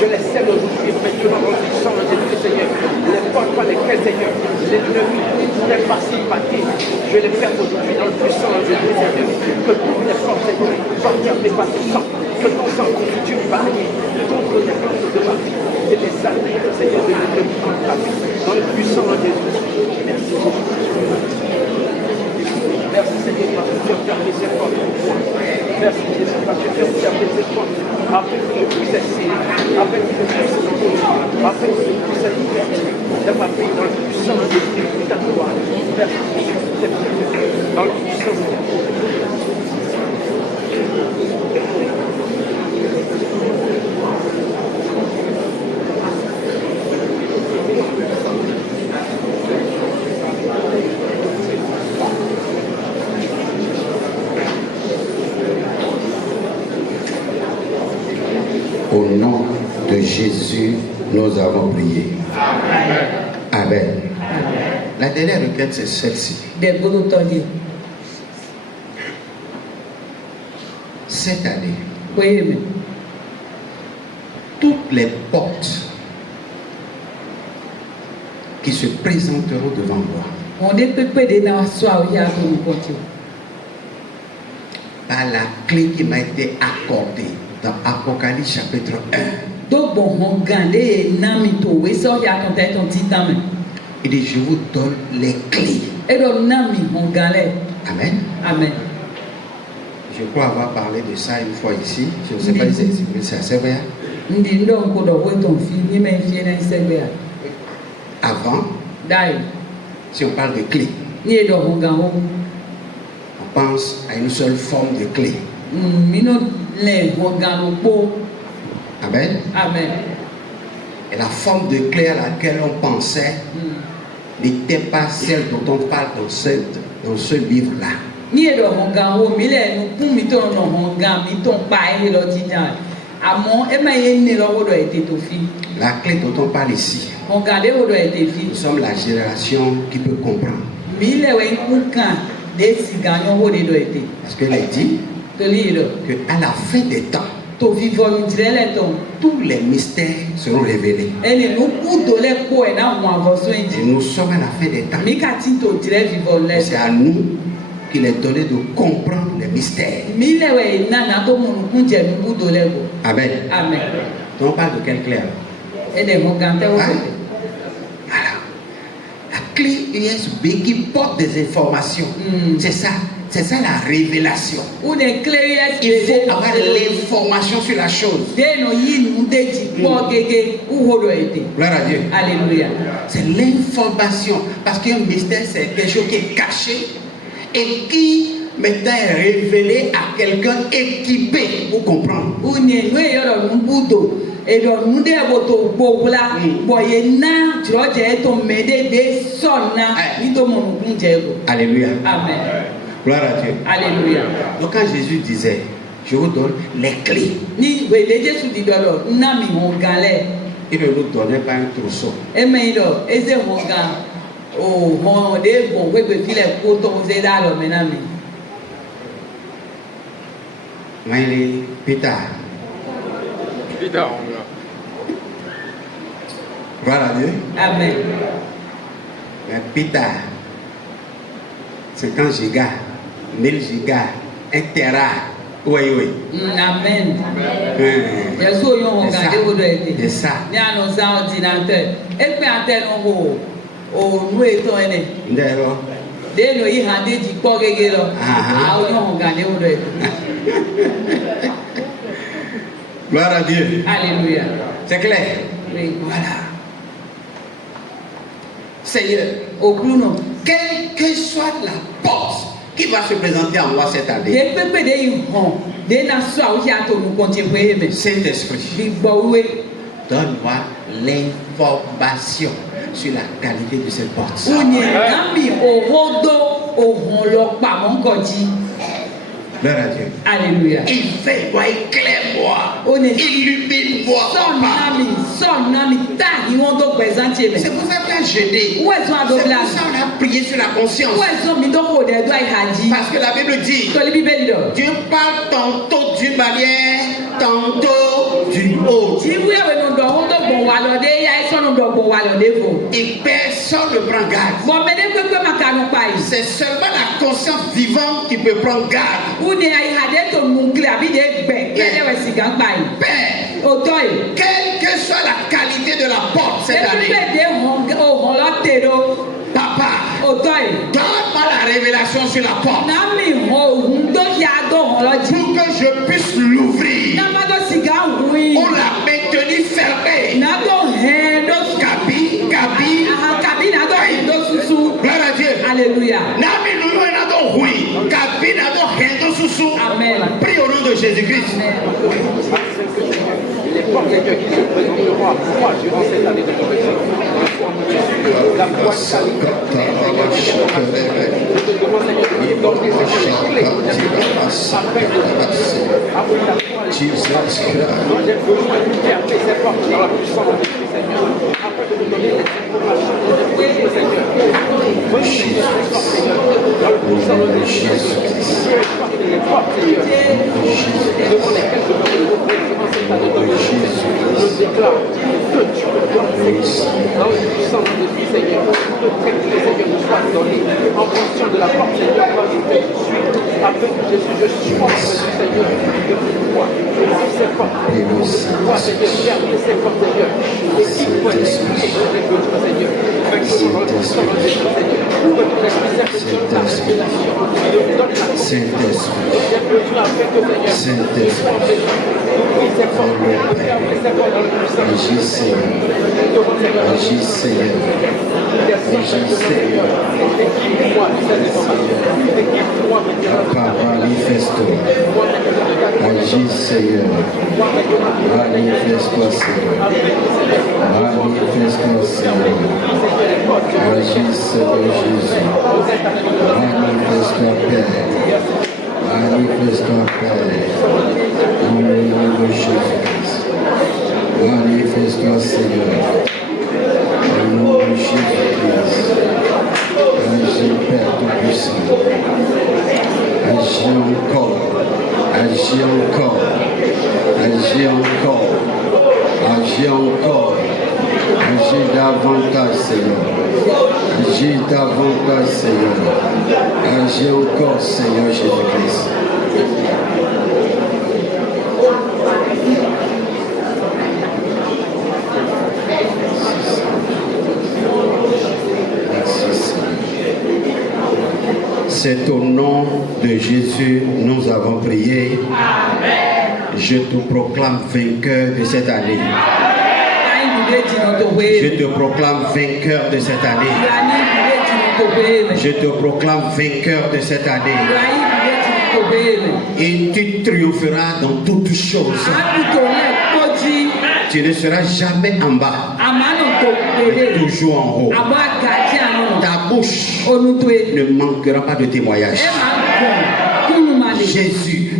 Je les scelle aujourd'hui maintenant dans le sang de Jésus, Seigneur. Les portes par lesquelles, Seigneur, l'ennemi n'est pas sympathique. Je les perds aujourd'hui dans le puissant de Jésus, Seigneur. Que toutes les portes, Seigneur, soient fermées par tout sang. Que ton sang constitue une barrière contre les portes de ma vie. Et les salles, Seigneur, de l'ennemi contre ta vie. Dans le puissant de Jésus. Merci. Merci, Seigneur, parce que tu as fermé ces portes pour moi. Merci, Jésus, parce que tu as fermé ces portes. Afin que je puisse essayer, afin que je puisse essayer, afin que je puisse être dans ma vie, dans le puissant de Jésus, de ta gloire. Merci, Jésus, dans le puissant de Jésus. Au nom de Jésus, nous avons prié. Amen. La dernière requête, c'est celle-ci. Cette année, toutes les portes qui se présenteront devant moi, par la clé qui m'a été accordée dans Apocalypse chapitre 1. Il dit, je vous donne les clés. Amen. Amen. Je crois avoir parlé de ça une fois ici. Je ne sais pas si c'est assez vrai. Avant, si on parle de clé, on pense à une seule forme de clé. Amen. Amen. Et la forme de clé à laquelle on pensait n'était pas celle dont on parle dans ce livre-là. Àmọ́ ẹ máa yẹ ní lọ́wọ́ dọ̀ ètè tó fi. La clé dont on parle ici, Ọ̀gádé wo dọ̀ ètè fi. nous sommes la génération qui peut comprendre. Mi lẹ̀ wẹ̀ ń kàn dé sìgá yọ̀ wò dé dọ̀ ètè. Parce qu'elle a dit Torí yìí dọ̀. qu'à la fin des temps, Tó fi vọ̀ mi tirẹ̀ lẹ̀ tán. tous les mystères seront révélés. Ẹni ló kú tó lẹ̀ kó ẹ̀ náà wọn àvọ̀sọ́ Et èjì. nous sommes à la fin des temps. Mi kà tí tó tirẹ̀ fi vọ̀ lẹ̀. C'est à nous qu'il est donné de comprendre les mystères. Mi lẹ̀ wẹ̀ nana tó múnú kún jẹ̀ mi kú tó lẹ̀ kó. Amen. Amen. Donc on parle de quelle clé alors? Ẹ dẹ̀ mọ̀ gàntẹ́ wọ́n Hein? fẹ́. Voilà. La clé USB qui porte des informations. C'est ça la révélation. Une clé Il faut avoir l'information sur la chose. Deno yi nu deji po gege uhodo ete. Gloire à Dieu. Alléluia. C'est l'information. Parce qu'un mystère, c'est quelque chose qui est caché et qui maintenant est révélé à quelqu'un équipé pour comprendre. Une nwe yoro mbudo edo nude boto gbogla boye na troje to mede de sonna ni to mo nje go. Alléluia. Amen. Gloire à Dieu. Alléluia. Donc quand Jésus disait, je vous donne les clés, Ni we de Jesu di dodo na mi ho gale. il ne nous donnait pas un trousseau. E me do eze ho ga o ho de bo we be file ko to ze da lo me na mi. Mais Peter, Peter, gloire à Dieu. Amen. Mais Peter, 50 gigas, 1000 gigas, 1 tera. Oui. Amen. C'est Yesu yo ho ga de wodo ete. C'est ça. Ni annonce ordinateur. E pe ante no ho o nu eto ene. Ndero. De no yi ha de ji po gege lo. Aha. A o yo ho ga de wodo ete. Gloire à Dieu. Alléluia. C'est clair. Oui. Voilà. Seigneur, O pluno. quelle que soit la porte qui va se présenter en moi cette année, De pepe de yi hon. De na so a o ya to nu konti pe me. Saint-Esprit, Bi gbo we. donne-moi l'information sur la qualité de cette porte. Unye na mi o hodo o hon lo pa mo nko ji. Gloire à Dieu. Alléluia. Éveille-moi, éclaire-moi, On est- illumine-moi, papa. Son nami ta yi won do présente me. C'est pour ça qu'on a jeûné. Où est-ce qu'on a C'est donné pour ça qu'on a prié sur la conscience. Où est-ce qu'on mi do ko de do ai haji? Parce que la Bible dit, To li bíbélì do. Dieu parle tantôt d'une manière, tantôt d'une autre. Ti wi we no do won do gbon wa lo de ya so no do gbon wa lo de fo. Et personne ne prend garde. Mo me de pepe makanu pa yi. C'est seulement la conscience vivante qui peut prendre garde. Uni ai hade to nunkle abi de gbe. Kede we sigan pa yi. Père, O to yi. quelle que soit la qualité de la porte cette E année, pepe de hon lo te do. papa, O to yi. donne-moi la révélation sur la porte Na mi ho hun do ya do hon lo ji. pour que je puisse l'ouvrir. Na ma do sigan hui. On l'a maintenu fermé. Na do he do su. Gabi. Aha kabi na do he do susu. Gloire à Dieu. Alléluia. Nami lulu ena do hui. Gabi na do hendo susu. Amen. Prie au nom de Jésus-Christ. les portes de Dieu qui se présenteront à moi durant cette année de correction. La foi qualifiée, je te demande, Seigneur, de nous donner cette clé afin que ta foi moi j'ai besoin de fermer ces portes dans la puissance de Dieu, Seigneur, afin de nous donner les informations de Seigneur. Venez Seigneur, les portes, Seigneur, dans la puissance de Dieu, les portes, Seigneur, devant lesquelles je me retrouve durant cette année de correction. Je déclare que tu me donnes ces clés dans la puissance de Dieu, Seigneur, que ces clés, Seigneur, nous soient données en fonction de la porte, Seigneur, dans laquelle je suis, afin que Jésus, je sois, Seigneur, de pouvoir ouvrir ces portes, de pouvoir, Seigneur, fermer ces portes, Seigneur, et qui peut expliquer les besoins, Seigneur, avec le nom de Jésus, Seigneur, que tu expliques la révélation, et nous donne la Saint-Esprit, j'ai besoin, afin que, Seigneur, nous soyons en mesure d'ouvrir ces portes, de fermer ces portes dans le puissance de agis Seigneur, agis Seigneur, agis Seigneur, Papa, manifeste-toi, agis Seigneur, manifeste-toi Seigneur, manifeste-toi Seigneur, agis Seigneur Jésus, manifeste-toi Père, manifeste-toi Père, au nom de Jésus. Seigneur. Au nom de Jésus-Christ. Agis, Père Tout-Puissant. Agis encore. Agis encore. Agis encore. Agis encore. Agis davantage, Seigneur. Agis davantage, Seigneur. Agis encore, Seigneur Jésus-Christ. C'est au nom de Jésus nous avons prié. Amen. Je te proclame vainqueur de cette année. Je te proclame vainqueur de cette année. Je te proclame vainqueur de cette année. Et tu triompheras dans toutes choses. Tu ne seras jamais en bas, mais toujours en haut. Ta bouche ne manquera pas de témoignages. Jésus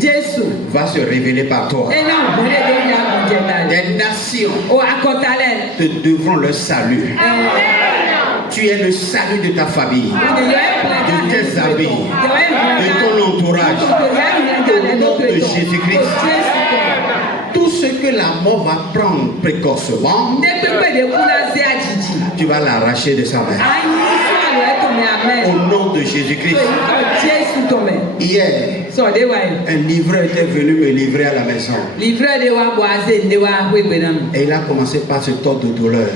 va se révéler par toi. Des nations te devront le salut. Tu es le salut de ta famille, de tes amis, de ton entourage. Au nom de Jésus-Christ. Tout ce que la mort va prendre précocement, tu vas l'arracher de sa main. Au nom de Jésus-Christ. Hier, un livreur était venu me livrer à la maison. Et il a commencé par ce tort de douleur.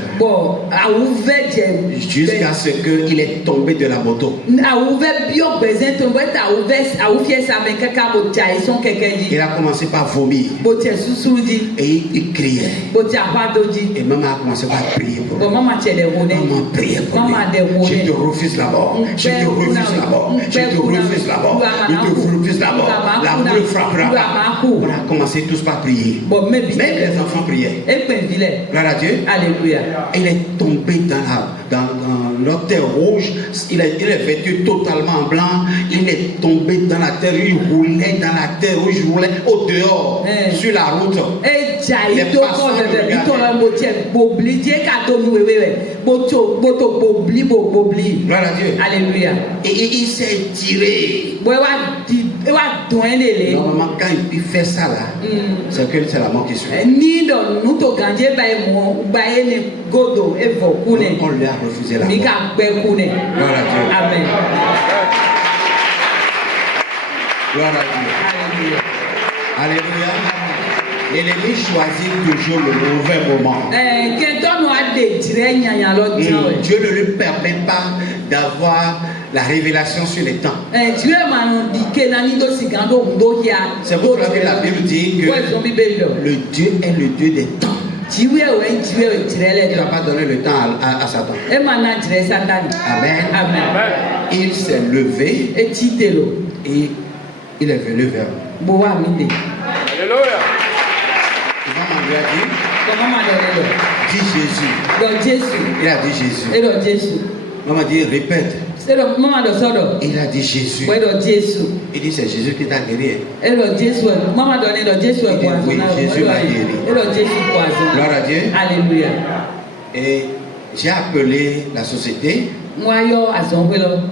Jusqu'à ce qu'il est tombé de la moto. Il a commencé par vomir. Et il criait. Et maman a commencé par prier pour lui. Maman priait pour lui. Je te refuse la mort. Je te refuse la mort. Je te refuse la mort. Je te refuse la mort. La mort frappera. On a commencé tous par prier. Même les enfants priaient. Gloire à Dieu. Alléluia. Il est tombé dans leur terre rouge. Il est vêtu totalement en blanc. Il est tombé dans la terre. Il roulait dans la terre rouge. Il roulait au dehors, sur la route. Les passants Gloire à Dieu. Alléluia. Et il s'est tiré. Normalement, quand il fait ça là, c'est que c'est la mort qui suit. On lui a refusé la mort. Gloire à Dieu. Amen. Gloire à Dieu. Alléluia. L'ennemi choisit toujours le mauvais moment. Dieu ne lui permet pas d'avoir la révélation sur les temps. C'est pour cela que la Bible dit que le Dieu est le Dieu des temps. Il n'a pas donné le temps à Satan. Amen. Il s'est levé et il est venu vers nous. Alléluia. Maman lui a dit, dis Jésus. Il a dit Jésus. Maman dit, répète. Il a dit Jésus. Il dit, c'est Jésus qui t'a guéri. Il dit, oui, Jésus m'a guéri. Gloire à Dieu. Alléluia. Et j'ai appelé la société. Et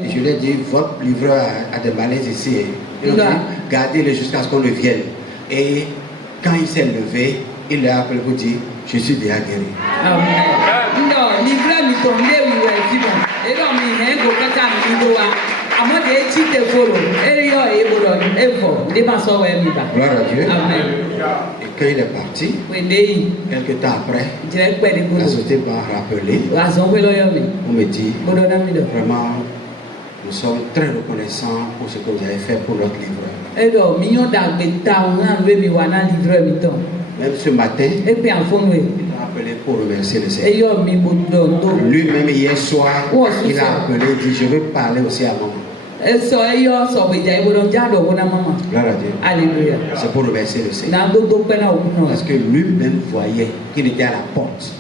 je lui ai dit, votre livreur a des malaises ici. Il a dit, gardez-le jusqu'à ce qu'on le vienne. Et quand il s'est levé, il l'a appelé pour dire, je suis déjà guéri. Gloire à Dieu. Amen. Et quand il est parti, quelques temps après, la société m'a rappelé pour me dire, vraiment, nous sommes très reconnaissants pour ce que vous avez fait pour notre livreur. Même ce matin, il m'a appelé pour remercier le Seigneur. Lui-même, hier soir, il a appelé et dit, je veux parler aussi à maman. Gloire à Dieu. Alléluia. C'est pour remercier le Seigneur. Parce que lui-même voyait qu'il était à la porte.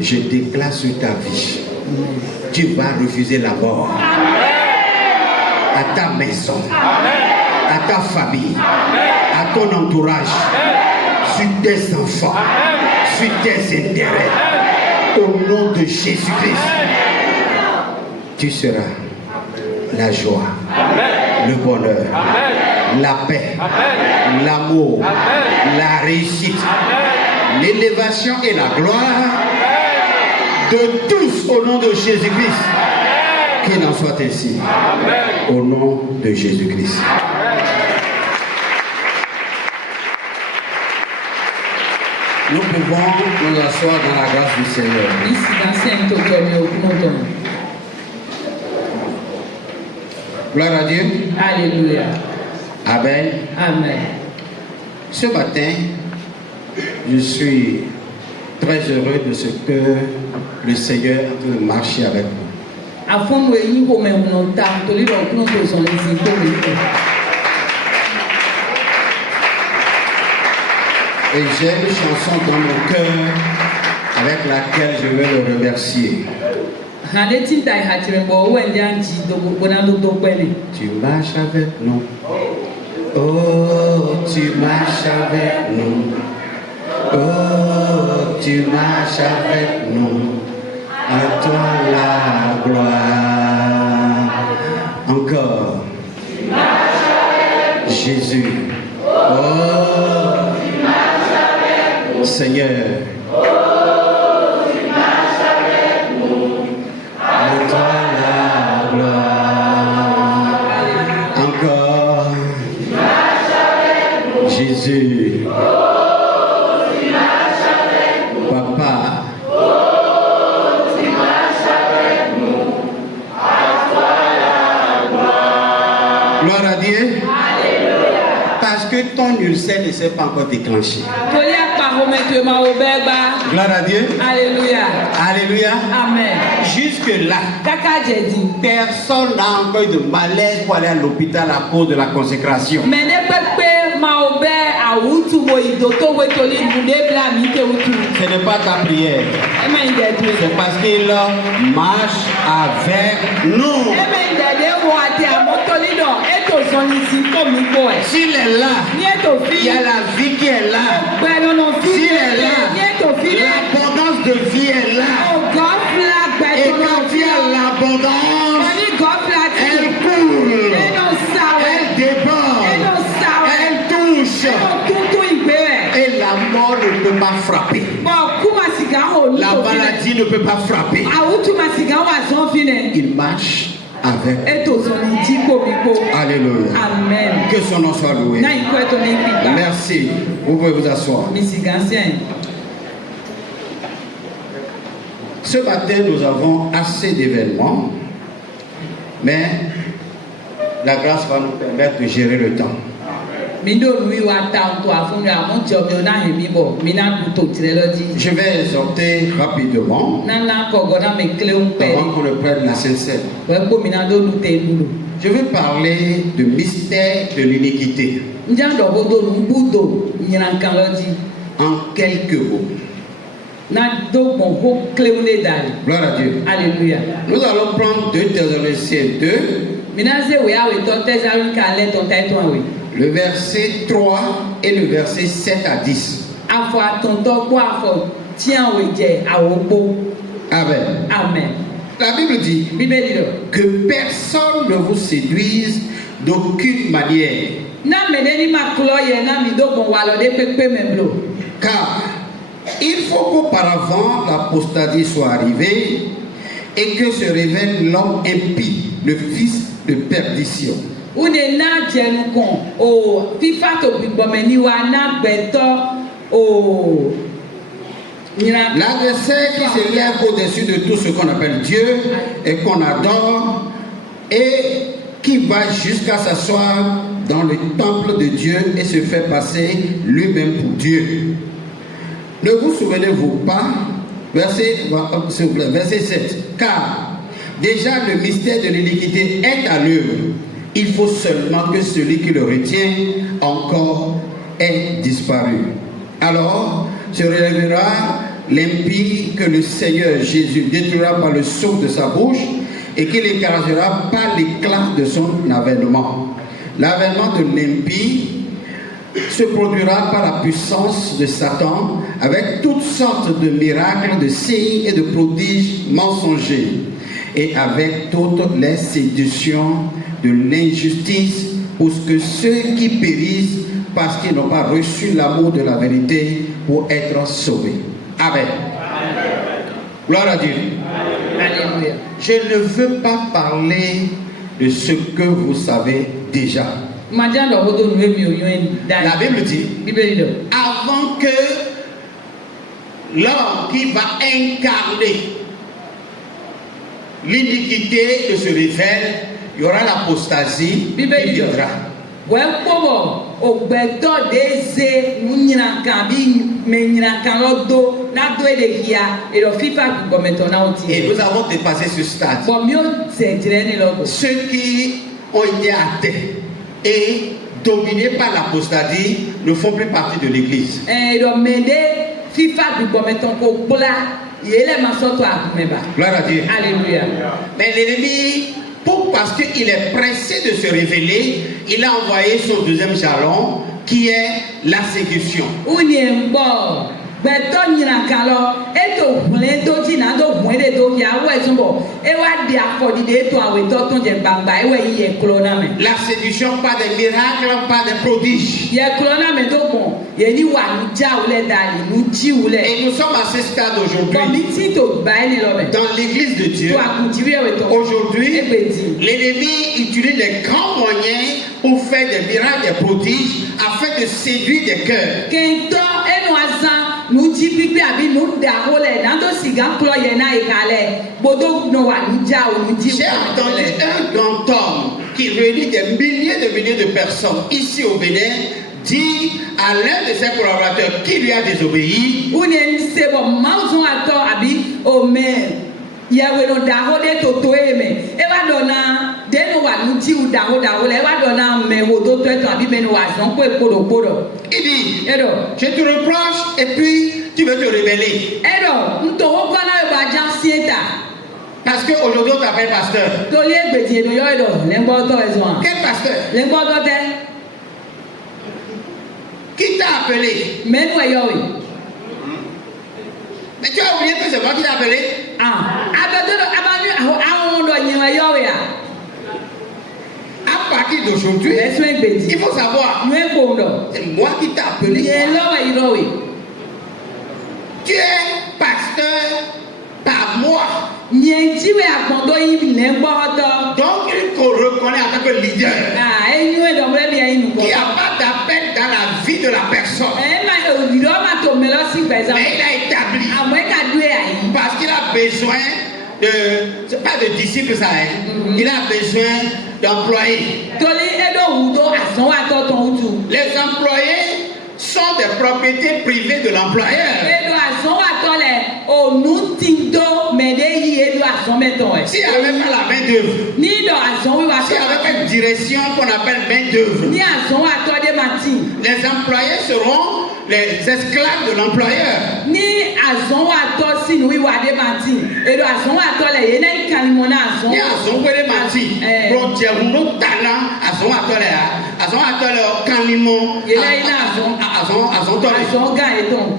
Je déclare sur ta vie, tu vas refuser la mort. À ta maison, à ta famille, à ton entourage. sur tes enfants, sur tes intérêts. Au nom de Jésus-Christ, tu seras la joie, le bonheur, la paix, l'amour, la réussite, l'élévation et la gloire de tous au nom de Jésus-Christ. Qu'il en soit ainsi. Au nom de Jésus-Christ. Nous pouvons nous asseoir dans la grâce du Seigneur. Gloire à Dieu. Alléluia. Amen. Amen. Ce matin, je suis très heureux de ce que le Seigneur peut marcher avec nous. Et j'ai une chanson dans mon cœur avec laquelle je vais le remercier. Tu marches avec nous. Oh, tu marches avec nous. Oh, tu marches avec nous. À toi la gloire. Encore. Jésus. Oh, Seigneur. À toi la gloire. Encore. Jésus. Papa. Gloire à Dieu. Parce que ton ulcère ne s'est pas encore déclenché. Gloire à Dieu. Alléluia. Alléluia. Amen. Jusque-là, personne n'a encore eu de malaise pour aller à l'hôpital à cause de la consécration. Ce n'est pas ta prière. C'est parce qu'il marche avec nous. S'il est là, il y a la vie qui est là. S'il est là, l'abondance de vie est là. Et quand il y a l'abondance, elle coule, elle déborde, elle touche. Et la mort ne peut pas frapper. La maladie ne peut pas frapper. Il marche avec. Alléluia. Amen. Que son nom soit loué. Merci. Vous pouvez vous asseoir. Ce matin, nous avons assez d'événements, mais la grâce va nous permettre de gérer le temps. Je vais exhorter rapidement avant qu'on ne prenne la Sainte Seine. Je vais parler de mystère de l'iniquité. En quelques mots. Gloire à Dieu. Alléluia. Nous allons prendre 2 Thessaloniciens 2. Le verset 3 et le verset 7 à 10. Amen. Amen. La Bible dit que personne ne vous séduise d'aucune manière. Car il faut qu'auparavant l'apostasie soit arrivée et que se révèle l'homme impie, le fils de perdition. L'adversaire qui se lève au-dessus de tout ce qu'on appelle Dieu et qu'on adore et qui va jusqu'à s'asseoir dans le temple de Dieu et se fait passer lui-même pour Dieu. Ne vous souvenez-vous pas, verset 7, car déjà le mystère de l'iniquité est à l'œuvre. Il faut seulement que celui qui le retient encore ait disparu. Alors se relèvera l'impie que le Seigneur Jésus détruira par le souffle de sa bouche et qu'il écrasera par l'éclat de son avènement. L'avènement de l'impie se produira par la puissance de Satan avec toutes sortes de miracles, de signes et de prodiges mensongers et avec toutes les séductions de l'injustice pour que ceux qui périssent parce qu'ils n'ont pas reçu l'amour de la vérité pour être sauvés. Amen. Gloire à Dieu. Alléluia. Je ne veux pas parler de ce que vous savez déjà. La Bible dit, avant que l'homme qui va incarner l'iniquité se révèle, il y aura l'apostasie qui viendra. Et nous avons dépassé ce stade. Ceux qui ont été athées et dominés par l'apostasie ne font plus partie de l'église. Gloire à Dieu. Alléluia. Mais l'ennemi, parce qu'il est pressé de se révéler, il a envoyé son deuxième jalon qui est la séduction. La séduction, pas des miracles, pas des prodiges. Et nous sommes à ce stade aujourd'hui. Dans l'église de Dieu, aujourd'hui, l'ennemi utilise les grands moyens pour faire des miracles, des prodiges, afin de séduire des cœurs. J'ai entendu un grand homme qui réunit des milliers de personnes ici au Bénin dit à l'un de ses collaborateurs qui lui a désobéi, il dit, je te reproche et puis tu veux te révéler. Parce qu'aujourd'hui on t'appelle pasteur. Quel pasteur? Qui t'a appelé? Mais tu as oublié que c'est moi qui t'ai appelé? À partir d'aujourd'hui, il faut savoir, c'est moi qui t'ai appelé. Tu es pasteur par moi. Donc il faut reconnaître en tant que leader. Il n'y a pas d'appel dans la vie de la personne. Mais il a établi. Parce qu'il a besoin de... C'est pas de disciples ça. Il a besoin d'employés. Les employés sont des propriétés privées de l'employeur. S'il n'y avait pas la main d'œuvre, s'il n'y avait pas une direction qu'on appelle main d'œuvre, les employés seront les esclaves de l'employeur.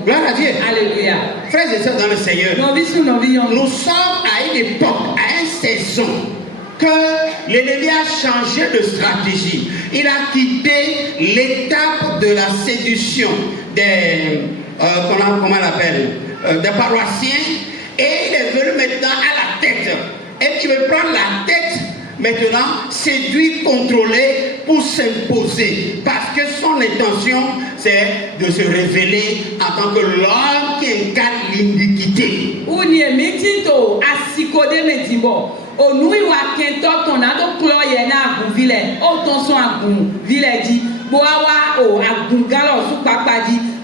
Gloire à Dieu. Alléluia. Frères et sœurs dans le Seigneur, nous sommes à une époque, à une saison que l'ennemi a changé de stratégie. Il a quitté l'étape de la séduction des comment on l'appelle, des paroissiens, et il est venu maintenant à la tête. Et il veut prendre la tête maintenant, séduire, contrôler pour s'imposer. Parce que son intention, c'est de se révéler en tant que l'homme qui incarne l'iniquité.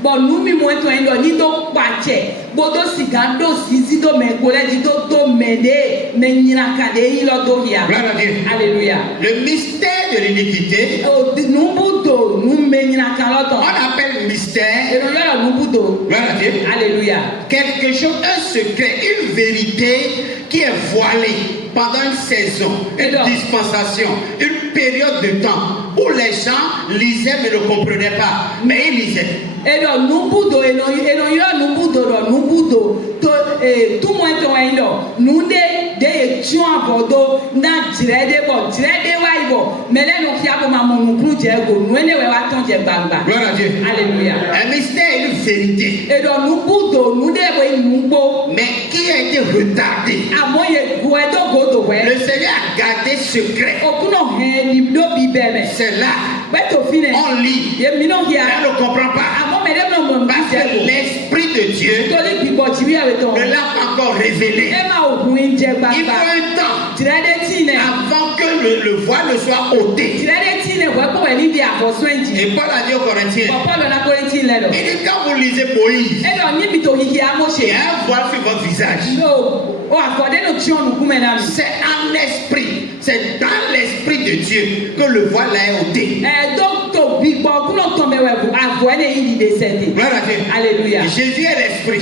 Bon, nous mi moins toi ni do pache bodo siga do sisi do me kole di do mede me nyina kade ilo do ya. Alléluia. Le mystère de l'iniquité, nous on appelle mystère. Alléluia. Quelque chose, un secret, une vérité qui est voilée. pendant une saison, une dispensation, une période de temps où les gens lisaient mais ne comprenaient pas, mais ils lisaient. Et donc, nous pouvons tout moins nous des gens à Bordeaux, n'a tiré bon, mais là, nous fions ma mon nous Gloire à Dieu. Alléluia. Un mystère et une vérité. Et donc, nous pouvons nous mais qui a été retardé. Le Seigneur a gardé secret. C'est là. On lit. Mais on ne comprend pas. Parce que l'Esprit de Dieu ne l'a pas encore révélé. Il faut un temps avant que le voile ne soit ôté. Et Paul a dit aux Corinthiens, il dit quand vous lisez Moïse, il y a un voile sur votre visage. C'est en esprit, c'est dans l'esprit de Dieu que le voile est ôté. Gloire à Dieu. Alléluia. Jésus est l'esprit.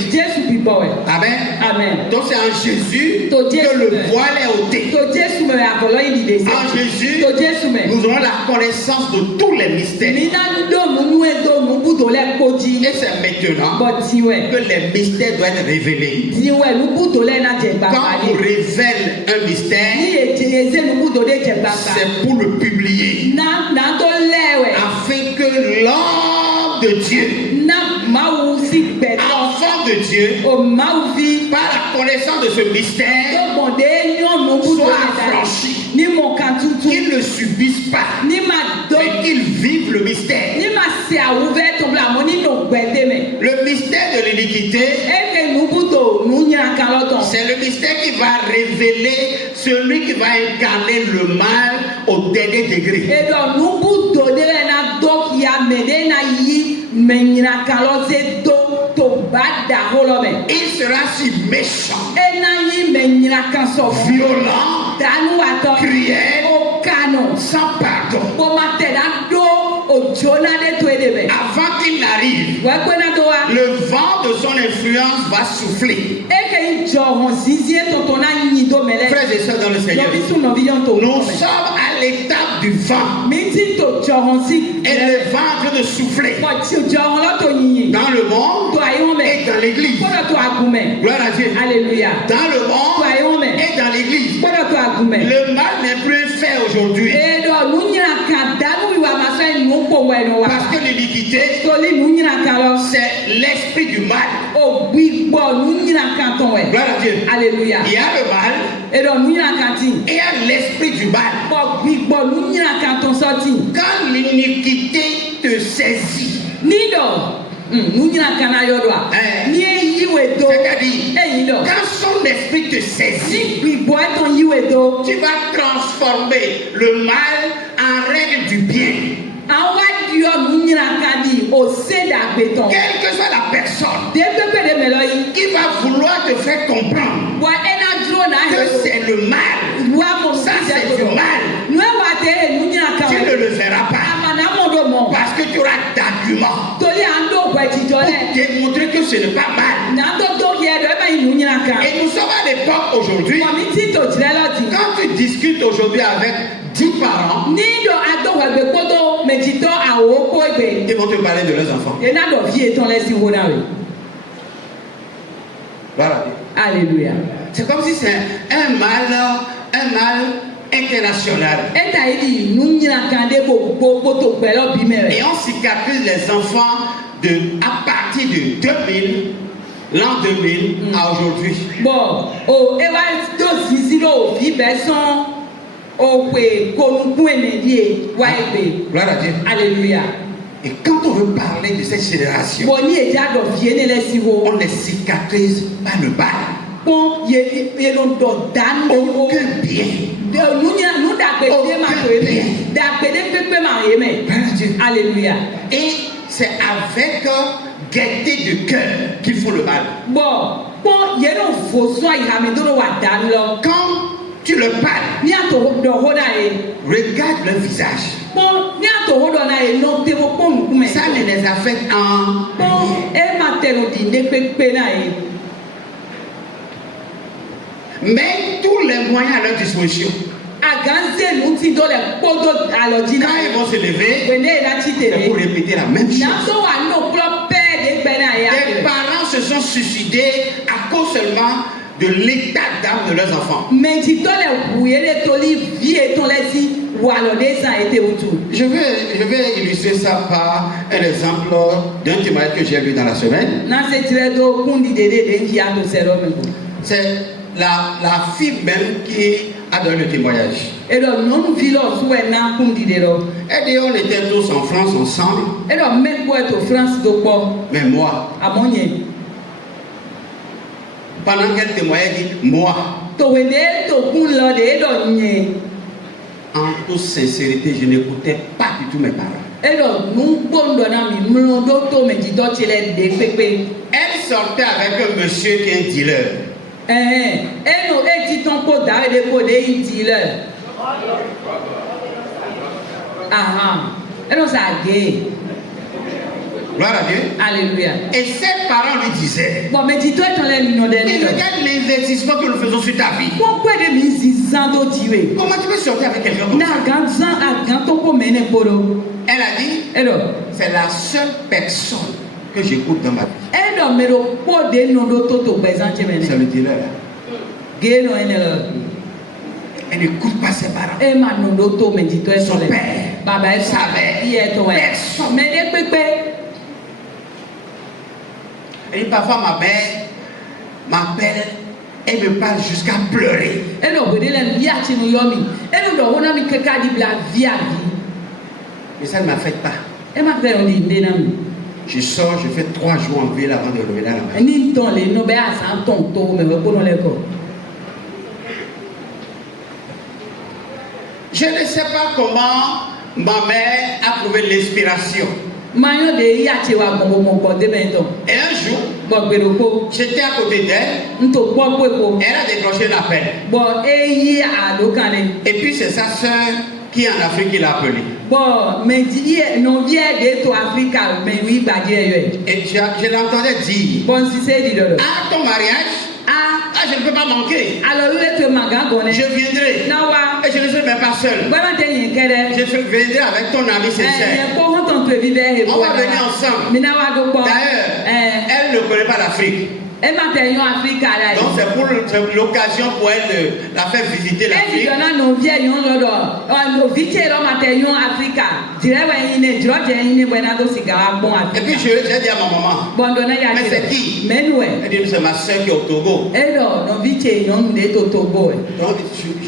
Amen. Amen. Donc c'est en Jésus que le voile est ôté. En Jésus, nous aurons la connaissance de tous les mystères. Et c'est maintenant que les mystères doivent être révélés. Quand on révèle un mystère, c'est pour le publier. Afin que l'homme de Dieu, enfant de Dieu, par la connaissance de ce mystère, soit affranchi. Qu'ils ne subissent pas, mais qu'ils vivent le mystère. Le mystère de l'iniquité, c'est le mystère qui va révéler celui qui va incarner le mal au dernier degré. Il sera si méchant, violent, cruel, sans pardon. Avant qu'il n'arrive, le vent de son influence va souffler. Frères et sœurs dans le Seigneur, nous sommes à l'étape du vent. Et le vent est en train de souffler dans le monde et dans l'église. Gloire à Dieu. Alléluia. Dans le monde et dans l'église. Le mal n'est plus fait aujourd'hui. Parce que l'iniquité, c'est l'esprit du mal. Gloire à Dieu. Alléluia. Il y a le mal et il y a l'esprit du mal. Quand l'iniquité te saisit, c'est-à-dire, quand son esprit te saisit, tu vas transformer le mal en règle du bien. Quelle que soit la personne qui va vouloir te faire comprendre que c'est le mal, ça c'est du mal, tu ne le verras pas. Parce que tu auras d'arguments pour démontrer que ce n'est pas mal. Et nous sommes à l'époque aujourd'hui, quand tu discutes aujourd'hui avec 10 parents, ils vont te parler de leurs enfants. Voilà. Alléluia. C'est comme si c'est un mal international. Et on cicatrise les enfants à partir de 2000, l'an 2000 à aujourd'hui. Bon, Gloire à Dieu. Alléluia. Et quand on veut parler de cette génération, on les cicatrise par le bas. Aucun bien. Alléluia. Et c'est avec gaieté de cœur qu'il faut le mal. Quand tu le parles, regarde leur visage. Ça ne les affecte en met tous les moyens à leur disposition. Aganze nous ti do le podo alodina. Quand ils vont se lever, Wende na ti c'est tebe. pour répéter la même chose. Na so wa no pro père de bena ya. Des parents se sont suicidés à cause seulement de l'état d'âme de leurs enfants. Mais ti to le wuye le toli vie ton lesi wa lo de san été autour. Je vais illustrer ça par un exemple d'un témoignage que j'ai lu dans la semaine. Na se tire do kundi dede de ki ato sero me ko. C'est la fille même qui a donné le témoignage. Et donc non vilo soué na kundi de ro. Elle dit on était tous en France ensemble, Et donc même pour être France do po mais moi, amonye. pendant qu'elle témoignait, elle dit moi, To wende to kun lo de do nye. en toute sincérité, je n'écoutais pas du tout mes parents. Et donc nous bondo na mi mlo do to me di do chele de pepe. Elle sortait avec un monsieur qui est un dealer. Et nous et ton pot d'arrêt de pot de dealer. Et nous ça gay. Gloire à Dieu. Alléluia. Et ses parents lui disaient, Bon, mais dis-toi ton l'air mignon mais de regarde l'investissement que nous faisons sur ta vie. pourquoi de mise en dos tué? Comment tu peux sortir avec quelqu'un comme ça? Na ganzan a ganto ko mene poro. Elle a dit, Et donc c'est la seule personne que j'écoute dans ma vie. et donc mais le pot de non do toto présente C'est mene. le dealer. Gay no ene lo. Elle n'écoute pas ses parents. E ma non do to me dis-toi Son son le. père Baba e savait. Il est toi. Personne. Mais de pepe. Et parfois ma mère m'appelle, elle me parle jusqu'à pleurer. Et donc de la vie a tinu yomi. Et nous do wona mi keka di bla vie a vie. Mais ça ne m'affecte pas. E ma père on dit ndenam. Je sors, je fais 3 jours en ville avant de revenir à la maison. Ni ton le no be asan ton to me ko no le ko. Je ne sais pas comment ma mère a trouvé l'inspiration. Mayo de ya ti wa gbogbo mo ko de bento. Et un jour, Gbogbero ko. j'étais à côté d'elle, Nto po po ko. elle a décroché l'appel. Bon e yi a do kan le. Et puis c'est sa soeur qui est en Afrique qui l'a appelée. Bon mais di non vie de to Africa mais oui ba je yo. Et je l'entendais dire, Bon si c'est dit do. à ton mariage, Ah je ne peux pas manquer. alors le te maga gone. Je viendrai. Na wa. Et je ne serai même pas seul. Bana te yin kere. Je viendrai avec ton ami sincère. Ko hon ton te vive he. On va venir ensemble. Mina wa go po. D'ailleurs, elle ne connaît pas l'Afrique. E ma te yon Africa la. Donc c'est l'occasion pour elle de la faire visiter E di l'Afrique. dona no vie yon lodo. No vite lo ma te yon Africa. Dire wa yin ne jro je yin ne buena do siga bon Et Africa. puis j'ai dit à ma maman, Bon dona ya. mais c'est qui? Mais nous Elle dit c'est ma soeur qui est au Togo. e do no vite yon de to Togo. Donc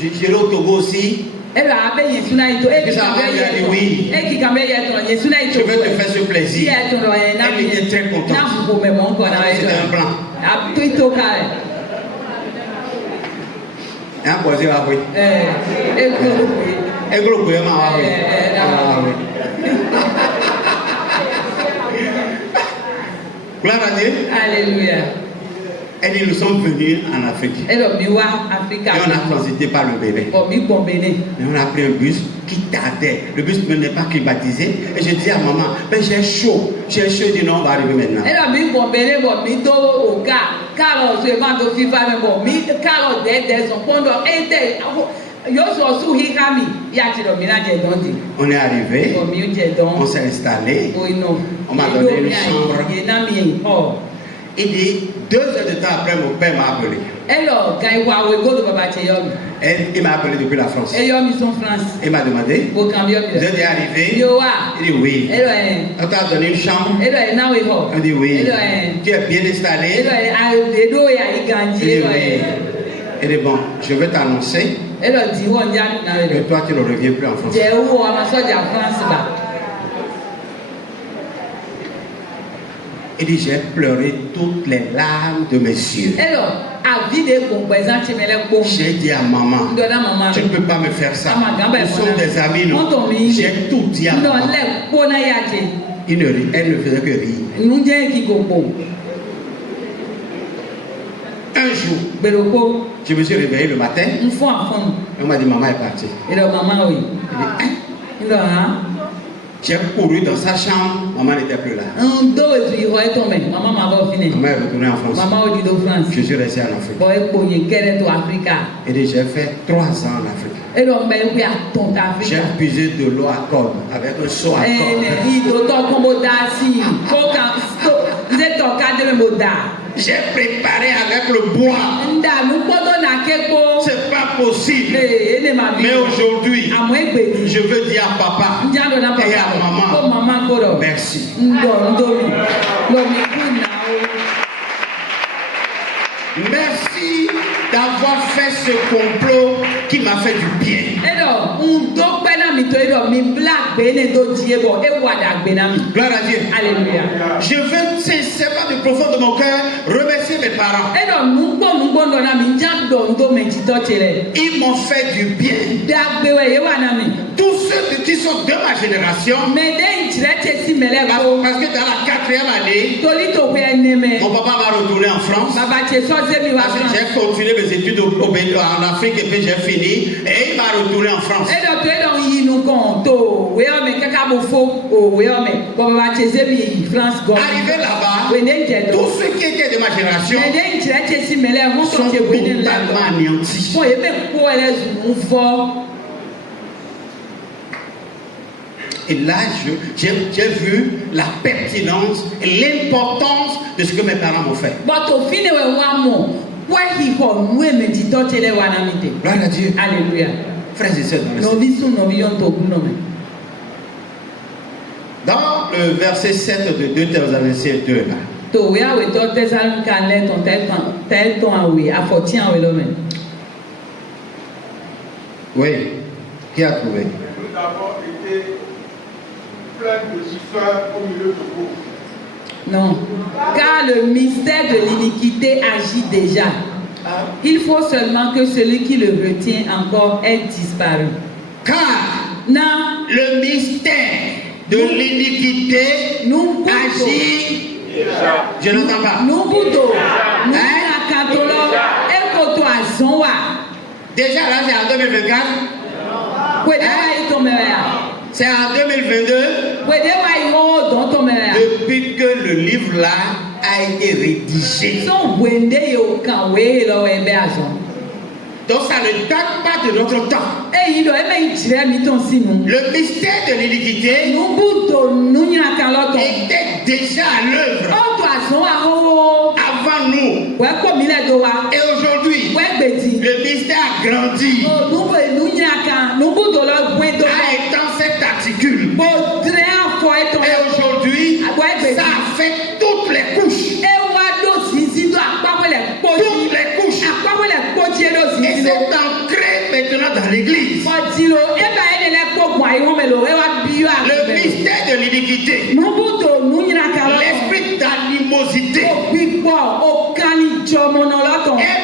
j'irai au Togo aussi. E do abe yin suna ito e ki kambe ye. Oui. E ki kambe ye to yin suna ito. Je vais te faire ce Si plaisir. e to do e na. Elle était très contente. Na fu me mon ko na e to. C'était un plan. A to ito ka. Hein, poser la oui. E ko. Et gros oui, ma oui. Gloire à Dieu. Alléluia. Elle dit nous sommes venus en Afrique. E do mi wa Africa. Et on a transité par le Bénin. Bon mi bon bene. Et on a pris un bus qui tardait. Le bus n'est pas climatisé. Et je dis à maman, mais j'ai chaud. J'ai chaud, je dis non, on va arriver maintenant. E do mi bon bene bon mi do o ka. Karo so e ma do fifa me bon mi karo de son pondo e te yo so su hi kami ya ti do mi na je don di. On est arrivé, Bon mi je don. on s'est installé. O ino. On m'a donné une chambre. E na mi oh. Il dit, 2 heures de temps après, mon père m'a appelé. E lo ga iwa we go do baba che yo mi. Et il m'a appelé depuis la France. E yo mi son France. Il m'a demandé, Bo cambio mi. vous êtes arrivé? Yo wa. Il dit oui. E lo On t'a donné une chambre? e lo na we ho. On dit oui. E lo Tu es bien e installé? lo a do ya i Il ganji dit e lo oui. Il dit bon, je vais t'annoncer e lo di won ja na we que do. toi tu ne reviens plus en France. Je wo ama soja France ba. Il dit j'ai pleuré toutes les larmes de mes yeux. E lo a vi de ko present me le ko. J'ai dit à maman, Do na mama. tu ne peux pas me faire ça. Ama gamba Nous sommes des amis, non? J'ai tout dit à No maman. le ko na ya je. Elle ne faisait que rire. Nu je ki go po. Un jour, Bero ko je me suis réveillé le matin. nfo afon. On m'a dit maman est partie. E lo mama o yi. Il dit, hein? E lo ha. J'ai couru dans sa chambre, maman n'était plus là. Un dos et tu y ton mec. Maman m'a pas fini. Maman est retournée en France. Maman au dit de France. Je suis resté en Afrique. Boy, pour y quel est Africa. Et j'ai fait 3 ans en Afrique. Et donc, ben, oui, à ton Afrique. J'ai puisé de l'eau à cordes, avec un seau à Eh, cordes. il d'autant comme au si. Vous êtes en cas de moda. J'ai préparé avec le bois. Nda, nous podons na keko. C'est pas possible. Eh, ne m'a Mais aujourd'hui, à moins que je veux dire à papa Ndiando na papa. et à Ko maman, maman koro. merci. Ndomi. Lomi kuna o. Merci d'avoir fait ce complot qui m'a fait du bien. Edo, do pena mi to edo mi black bene do diego e wada benami. Gloire à Dieu. Alléluia. Je veux sincèrement du profond de mon cœur remercier mes parents. Edo nugbo ndo na mi njando ndo mentito chere. Ils m'ont fait du bien. Dagbewe ye wana mi. Tous ceux qui sont de ma génération, Me de nchirete si mele ko. parce que dans la 4e année, Tolito ko eneme. mon papa m'a retourné en France. Baba che so ze mi wa Parce que France. j'ai continué mes études en Afrique et puis j'ai fini. Et il m'a retourné en France. Edo to edo yinu kon to. We o me kaka bo fo o we o me. Baba che ze mi France go. Arrivé là-bas, We ne je do. tous ceux qui étaient de ma génération Me de nchirete si mele mo sont so che bene la. totalement anéantis. Bon, et même pour elle fort. Et là, j'ai vu la pertinence et l'importance de ce que mes parents m'ont fait. But au fin we wa mo, where he ko nu me di to tele wa na mi de. Gloire à Dieu. Alléluia. Frères et sœurs, No vi sun no vi yon to no me. dans le verset 7 de 2 Thessaloniciens 2, là, To we a we to Thessalonica le tel ton a we, a foti a we lo me. oui, qui a trouvé? Nous avons été pleins de sueur au milieu de vous. Non. Car le mystère de l'iniquité agit déjà. Il faut seulement que celui qui le retient encore ait disparu. Car Non. le mystère de l'iniquité Nous agit. Je n'entends pas. Nubudo, Nuna Katolo, Ekoto Azonwa. Déjà là, c'est en 2024. C'est en 2022. Depuis que le livre là a été rédigé. Donc ça ne date pas de notre temps. Le mystère de l'iniquité était déjà à l'œuvre avant nous. Et aujourd'hui, le mystère a grandi. A étant cet articule. Et aujourd'hui, ça a fait toutes les couches. Toutes les couches. Et c'est ancré maintenant dans l'église. Le mystère de l'iniquité. L'esprit d'animosité est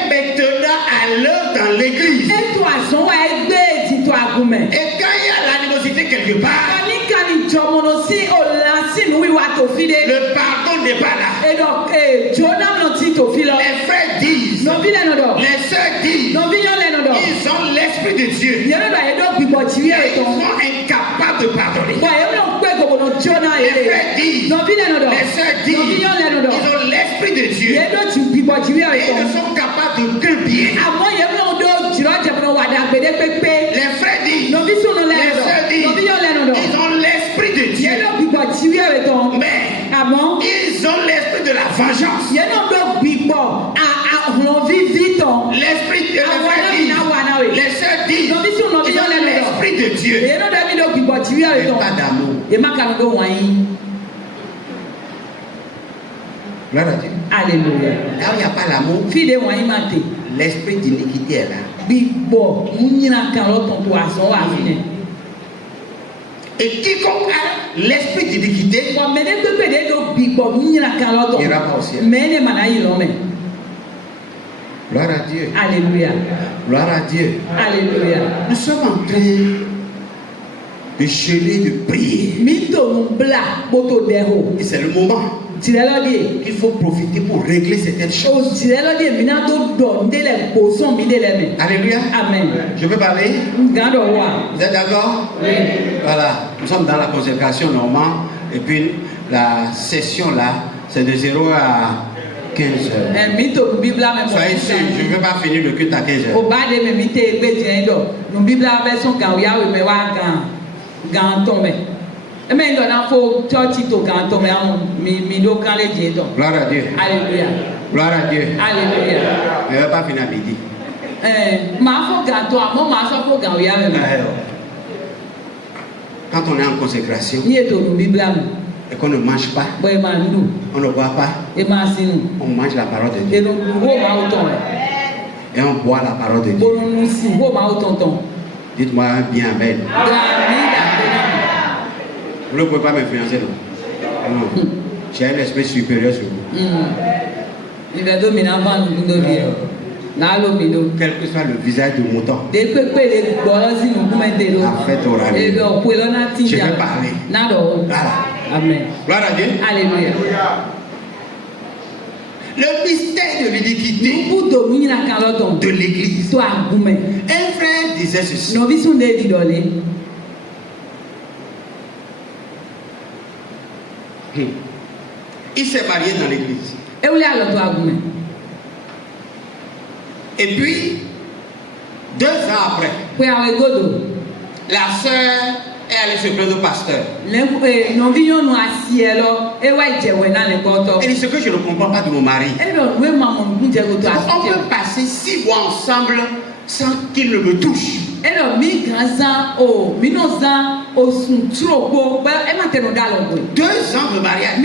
maintenant à l'œuvre dans l'église. Et quand il y a l'animosité quelque part, le pardon n'est pas là. Les frères disent, les sœurs disent, ils ont l'esprit de Dieu. Et ils sont incapables de pardonner. Les frères disent, les sœurs disent, ils ont l'esprit de Dieu. Et ils ne sont capables de que bien. Les frères disent, les sœurs disent, ils ont l'esprit de Dieu. Mais ils ont l'esprit de la vengeance. L'esprit de les sœurs disent, ils ont l'esprit de Dieu. Mais pas d'amour. Gloire à Dieu. Alléluia. Là où il n'y a pas l'amour, Fide wani mate. l'esprit d'iniquité est là. Bigbo, munyina kan loton to aso wa fine. Et quiconque a l'esprit d'iniquité Bon, mais de pepe de bigbo munyina kan loton. n'ira pas au ciel. Mais ne mana yi lo me. Gloire à Dieu. Alléluia. Gloire à Dieu. Alléluia. Nous sommes en train de jeûner, de prier. Mi to nu bla boto deho. Et c'est le moment. Il faut profiter pour régler certaines choses. Alléluia. Amen. Je peux parler? Vous êtes d'accord? Oui. Voilà. Nous sommes dans la consécration normale. Et puis la session là, c'est de 0 à 15 heures. Soyez sûr, je ne vais pas finir le culte à 15 heures. Gloire à Dieu. Alléluia. Gloire à Dieu. Alléluia. Je ne vais pas finir à midi. Quand on est en consécration et qu'on ne mange pas, on ne boit pas, on mange la parole de Dieu et on boit la parole de Dieu. Dites-moi bien amen. Vous ne pouvez pas m'influencer, non? Non. J'ai un esprit supérieur sur vous. Quel que soit le visage du mouton, en fait, oral. Je vais parler. Voilà. Amen. Gloire à Dieu. Alléluia. Le mystère de l'iniquité de l'église. Un frère disait ceci. Il s'est marié dans l'église. Et puis, 2 ans après, la sœur est allée se plaindre au pasteur. Elle dit: ce que je ne comprends pas de mon mari. On peut passer 6 mois ensemble sans qu'il ne me touche. 2 ans de mariage.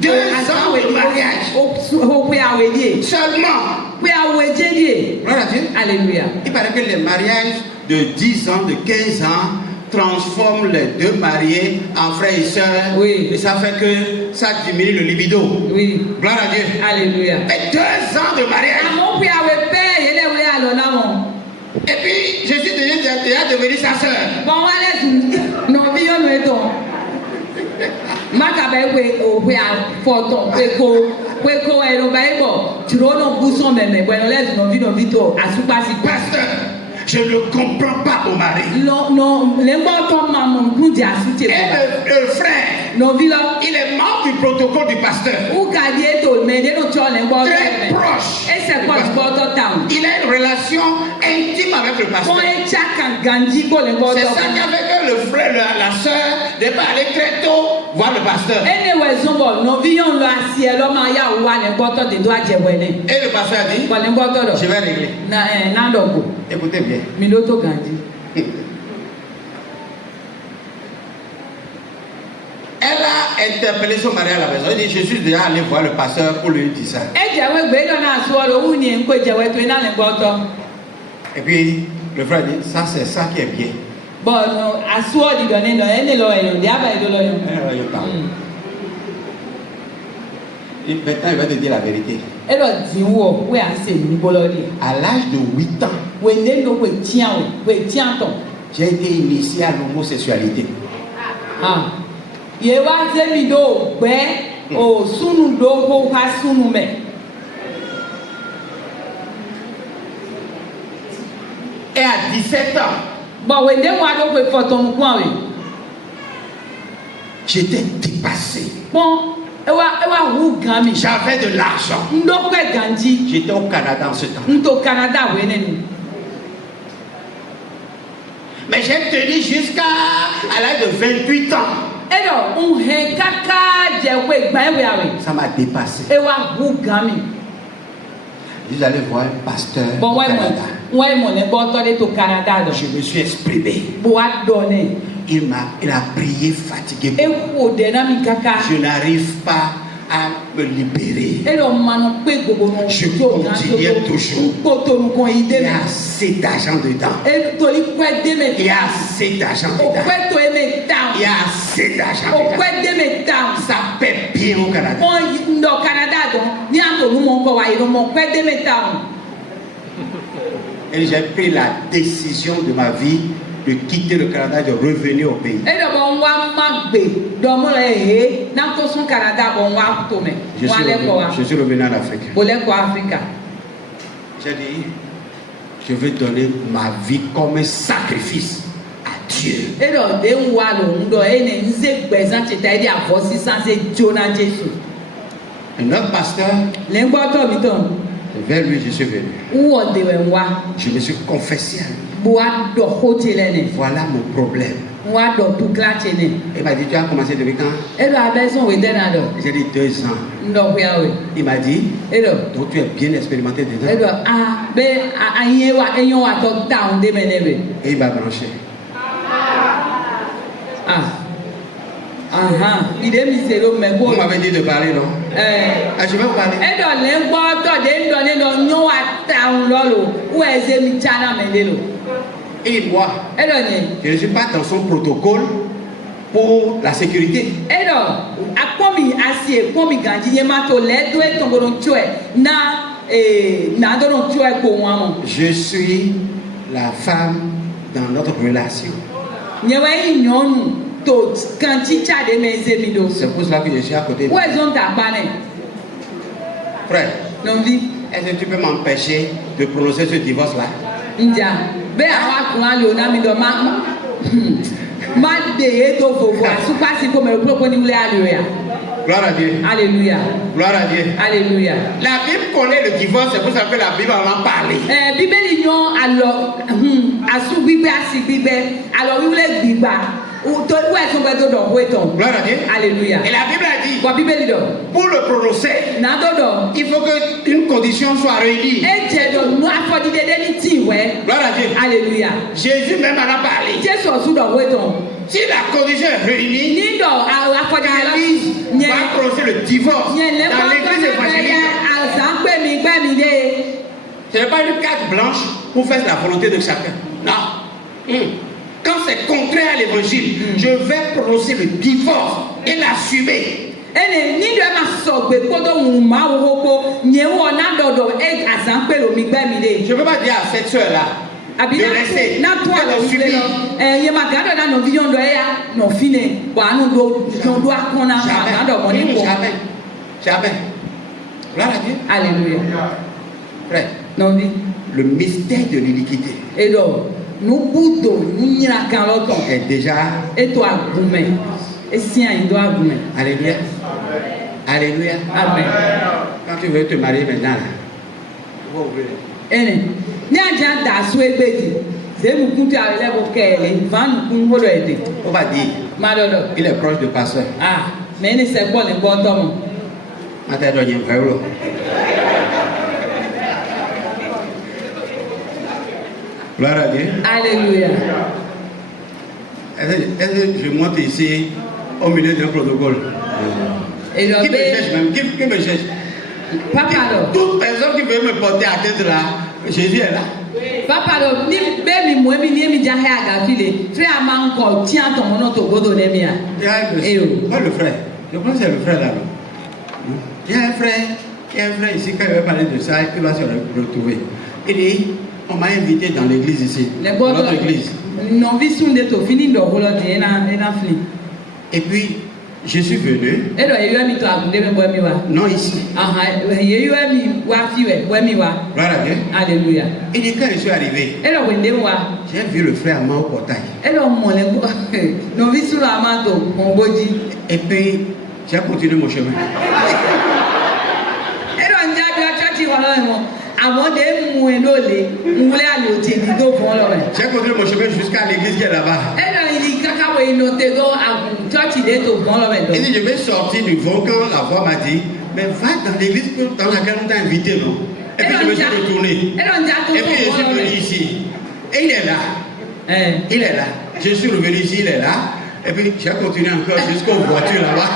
2 ans de mariage. Seulement. Gloire à Dieu. Alléluia. Il paraît que les mariages de 10 ans, de 15 ans transforment les 2 mariés en frères et sœurs. Oui. Et ça fait que ça diminue le libido. Oui. Gloire à Dieu. Alléluia. Mais 2 ans de mariage. Et puis, je suis déjà devenu sa sœur. Pasteur, je ne comprends pas mon mari. Et le frère, il est membre du protocole du pasteur. Très proche. Il a une relation intime avec le pasteur. C'est ça qui a fait que le frère, la soeur, n'est pas allé très tôt voir le pasteur. Et le pasteur a dit: je vais régler. Écoutez bien. Elle a interpellé son mari à la maison. Elle dit: je suis déjà allé voir le pasteur pour lui dire ça. Et puis le frère dit: ça, c'est ça qui est bien. Et maintenant, il va te dire la vérité. À l'âge de 8 ans, j'ai été initié à l'homosexualité. Et à 17 ans, j'étais dépassé. J'avais de l'argent. J'étais au Canada en ce temps. Mais j'ai tenu jusqu'à l'âge de 28 ans. Ça m'a dépassé. Je suis allé voir un pasteur au Canada. Je me suis exprimé. Il a prié fatigué. Je n'arrive pas à me libérer. Je continuais toujours. Il y a assez d'argent dedans. Il y a assez d'argent dedans. Il y a assez d'argent dedans. Ça paie bien au Canada. Et j'ai pris la décision de ma vie de quitter le Canada, de revenir au pays. gbe domo le he na to sun Canada bon wa to me wa le ko wa Je suis revenu en Afrique. bo le ko Africa J'ai dit, je vais donner ma vie comme un sacrifice à Dieu. e do de wa lo ndo e ne nze gbezan ti ta di avosi san se jona Jesu Un autre pasteur, le ngbo to mi ton vers lui je suis venu. wo de we wa Je me suis confessé à lui. bo wa do hotel ne Voilà mon problème. wa do tu klache ne Il m'a dit, tu as commencé depuis quand? e do abeson we de na do J'ai dit 2 ans. ndo ku ya we Il m'a dit, e do donc tu es bien expérimenté dedans. e do be anye wa enyo wa to down de me ne be Et il m'a branché. ide mi se lo me Vous go m'avez dit de parler, non? Ah, je vais vous parler. e do le ngbo to de ndo ne do nyo wa down lo lo wo eze mi chana me de lo Et moi, e do ne je ne suis pas dans son protocole pour la sécurité. e do akpomi asie akpomi ganji ye ma to le do e tongoro chue na do no chue ko wa mo Je suis la femme dans notre relation. nye wa yi nyonu to kanti cha de me ze mi do C'est pour cela que je suis à côté de wo toi. ezo nta pa ne Frère, non vi est-ce que tu peux m'empêcher de prononcer ce divorce-là? nja be awa kun ali ona mi do ma de e to fofo asupa si ko me propose ni wule ali ya Gloire à Dieu. alléluia Gloire à Dieu. alléluia La Bible connaît le divorce, c'est pour ça que la Bible en a parlé. bíbélì yan alọ asu gbígbẹ asi gbígbẹ alọ wíwúlẹ gbígbà tó wú ẹsùn gbẹ tó dọ wé tán Gloire à Dieu. alléluia Et la Bible a dit, wọ bíbélì dọ pour le prononcer, nà tó dọ il faut qu'une condition soit réunie. e jẹ dọ nu afọdídédé ní tí wẹ Gloire à Dieu. alléluia Jésus même en a parlé. jésù ọsùn dọ wé tán Si la condition est réunie, ní dọ afọdídédé l'Église lọ va prononcer le divorce yẹn dans lẹkọọ l'église tó fẹ́ yẹ évangélique. àṣà gbẹmí dé Ce n'est pas une carte blanche pour faire la volonté de chacun. Non. Quand c'est contraire à l'évangile, je vais prononcer le divorce et l'assumer. ene ní dọ ẹ ma sọ gbé kótó wù má wò kó nyẹ wọ ná dọdọ ẹ àṣà gbẹmí dé. Je ne peux pas dire à cette soeur-là Abi de rester, na to ala de wile subir. no ye ma gado na no vision do ya no fine wa anu do akona ma gado mo ni ko Jamais. Jamais. Gloire à Dieu. alléluia Frère, no vi le mystère de l'iniquité e do nu budo nu nyira kan lo ton est déjà. e to agume e si an do agume Alléluia. Alléluia. amen Quand tu veux te marier maintenant, là, tu vas ouvrir. ene ni aja da so egbeji ze mu kun ti are le ko kele van kun ho do ede On va dire, ma do do il est proche de pasteur. me ni se gbo le gbo to mo Attends, il y a un frère. Gloire à Dieu. alléluia Est-ce que je monte ici au milieu d'un protocole? e do Qui me be cherche même? Qui me cherche? papa do Toute personne qui veut me porter à tête là, Jésus est là. papa do ni be mi mo mi ni mi ja he aga file frère ama nko ti an ton no to godo ne mi a Il y a un Eh oh. Moi, le frère. Je pense que c'est le frère là. Non? Il y a un frère ici, quand il va parler de ça, il va se retrouver. Il dit, on m'a invité dans l'église ici, le dans godo notre église. non vi sunde to fini do holo di ena fili Et puis, je suis venu, e do ye yo mi to agunde me bo mi wa non ici. ye yo mi wa fi we bo mi wa Gloire à Dieu. alléluia Il dit, quand je suis arrivé, e do wende wa j'ai vu le frère Ama au portail. e do mo le go non vi suru ama to mo boji Et puis, j'ai continué mon chemin. e do nja bi a church wa lo mo àwọn de mu e lo le nwule ale o ti di do fun lo re J'ai continué mon chemin jusqu'à l'église qui est là-bas. ẹnna yìí kaka wo inú tego àgùn chọọchì de tó gbọ́n lọ́wọ́ Il ẹ̀dọ́. dit, je vais sortir du vent quand la voix m'a dit, mais va dans l'église dans laquelle on t'a invité, non? Et puis je me suis retourné. ẹnna njá tó Et puis je fún suis gbọ́n venu lọ́wọ́ ici. Et il est là. ẹ̀. Il est là. Je suis revenu ici, il est là. Et puis j'ai continué encore jusqu'aux voitures là-bas.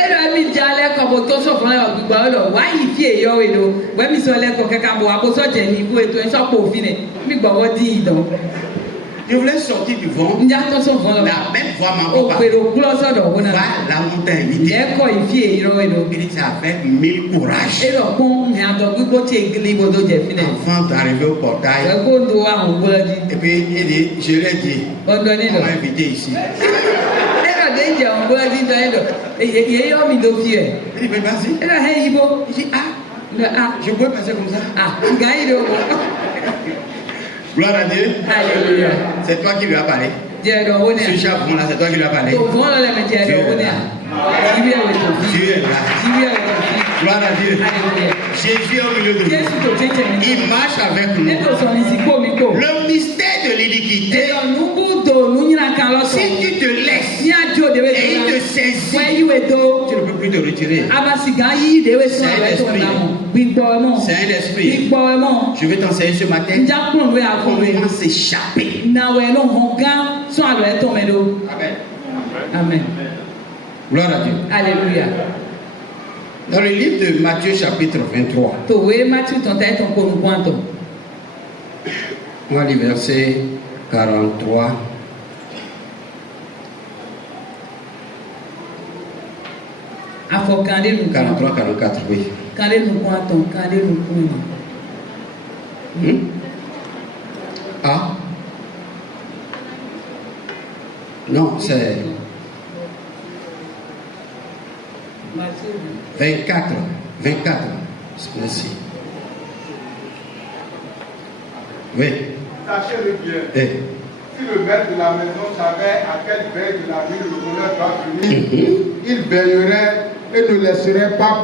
ẹnna mi dza lẹ́kọ̀ọ́ bó tó sọ̀fún lẹ́wọ̀ gbígbà ó lọ wá yìí fi èyí ọ̀wé do wẹ́mi sọ lẹ́kọ̀ọ́ kẹ́kẹ́ bó abosọ̀ jẹ̀ ní ibú ètò ẹ̀ sọ́pọ̀ òfin nẹ̀ mi gbọ̀wọ́ dín ìdán. Je voulais sortir du vent. Ndi atɔsɔ vɔ lɔ. La même voix m'a O parlé. pe do kulɔsɔ dɔ wona. Va là où on t'a invité. Yɛ kɔ ifi eyi lɔ edo. Il dit avec 1000 courage. Eɖɔ kún nyadɔ gbígbó tse gli bodo dze fi nɛ. Avant d'arriver au portail. Ɛkó do ahùn gbɔlɔ di. Et puis il dit, je l'ai dit. Ɔdɔ ni On dɔ. m'a invité ici. Eɖɔ de dze ahùn gbɔlɔ di dɔ eɖɔ. Yeye yɔ mi do fi yɛ. Il dit, mais vas-y. Eɖɔ hɛ yibo. Il dit, ah, Eɖɔ a. je peux passer comme ça. Ah, gã yi do mo. Gloire à Dieu. Alléluia. C'est toi qui lui as parlé. Dze dɔ wo Ce nea. chavon là, c'est toi qui lui as parlé. O vɔ lɔ lɛ mɛ dze dɔ wo nea. Jibi ɛwɔ to fi. Tu es là. Jibi ɛwɔ to fi. Gloire à Dieu. Alléluia. Jésus est au milieu de nous. Jésù tó tse mi. Il marche avec nous. Eto sɔ ni si kó mi kó. Le mystère de l'iniquité, Eɖɔ nubu do nunyina kan lɔ si sɔ. tu te laisses Ní adzo de bɛ et il te tó la. saisit, Wọ́n yi wẹ̀ tó. tu ne peux plus te retirer. Abasiga yi de bɛ sɔn àlọ́ tó la mọ̀. Gbígbọ́ ẹ mọ̀. C'est un esprit. Gbígbọ́ ẹ mọ̀. Je vais t'enseigner ce matin Nja kúrò lóye àkúrò yìí. comment s'échapper. Nawẹ̀ ló hàn gán sɔn àlọ́ ẹ tó mɛ do. Amen. Amen. Gloire à Dieu. Alléluia. Dans le livre de Matthieu chapitre 23, Tòwé Matthew tɔ̀ntà ẹ̀ tɔ̀n kónú gbọ́ntọ̀. on va lire verset 43. Afɔ kan de nu 43, 44, oui. kan de nu gbọ́ntọ̀ kan de nu kún mi. Ah? Non, c'est 24. 24. Merci. Oui. Sachez-le bien, Eh. si le maître de la maison savait à quelle veille de la nuit le voleur doit venir, il veillerait et ne laisserait pas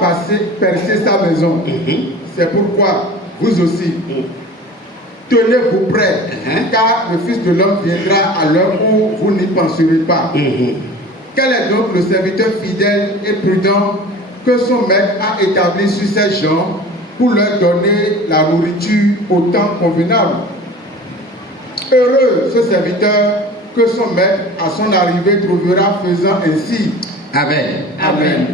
percer sa maison. C'est pourquoi, vous aussi, tenez-vous prêts, car le Fils de l'homme viendra à l'heure où vous n'y penserez pas. Quel est donc le serviteur fidèle et prudent que son maître a établi sur ces gens pour leur donner la nourriture au temps convenable? Heureux ce serviteur que son maître à son arrivée trouvera faisant ainsi. Amen. Amen.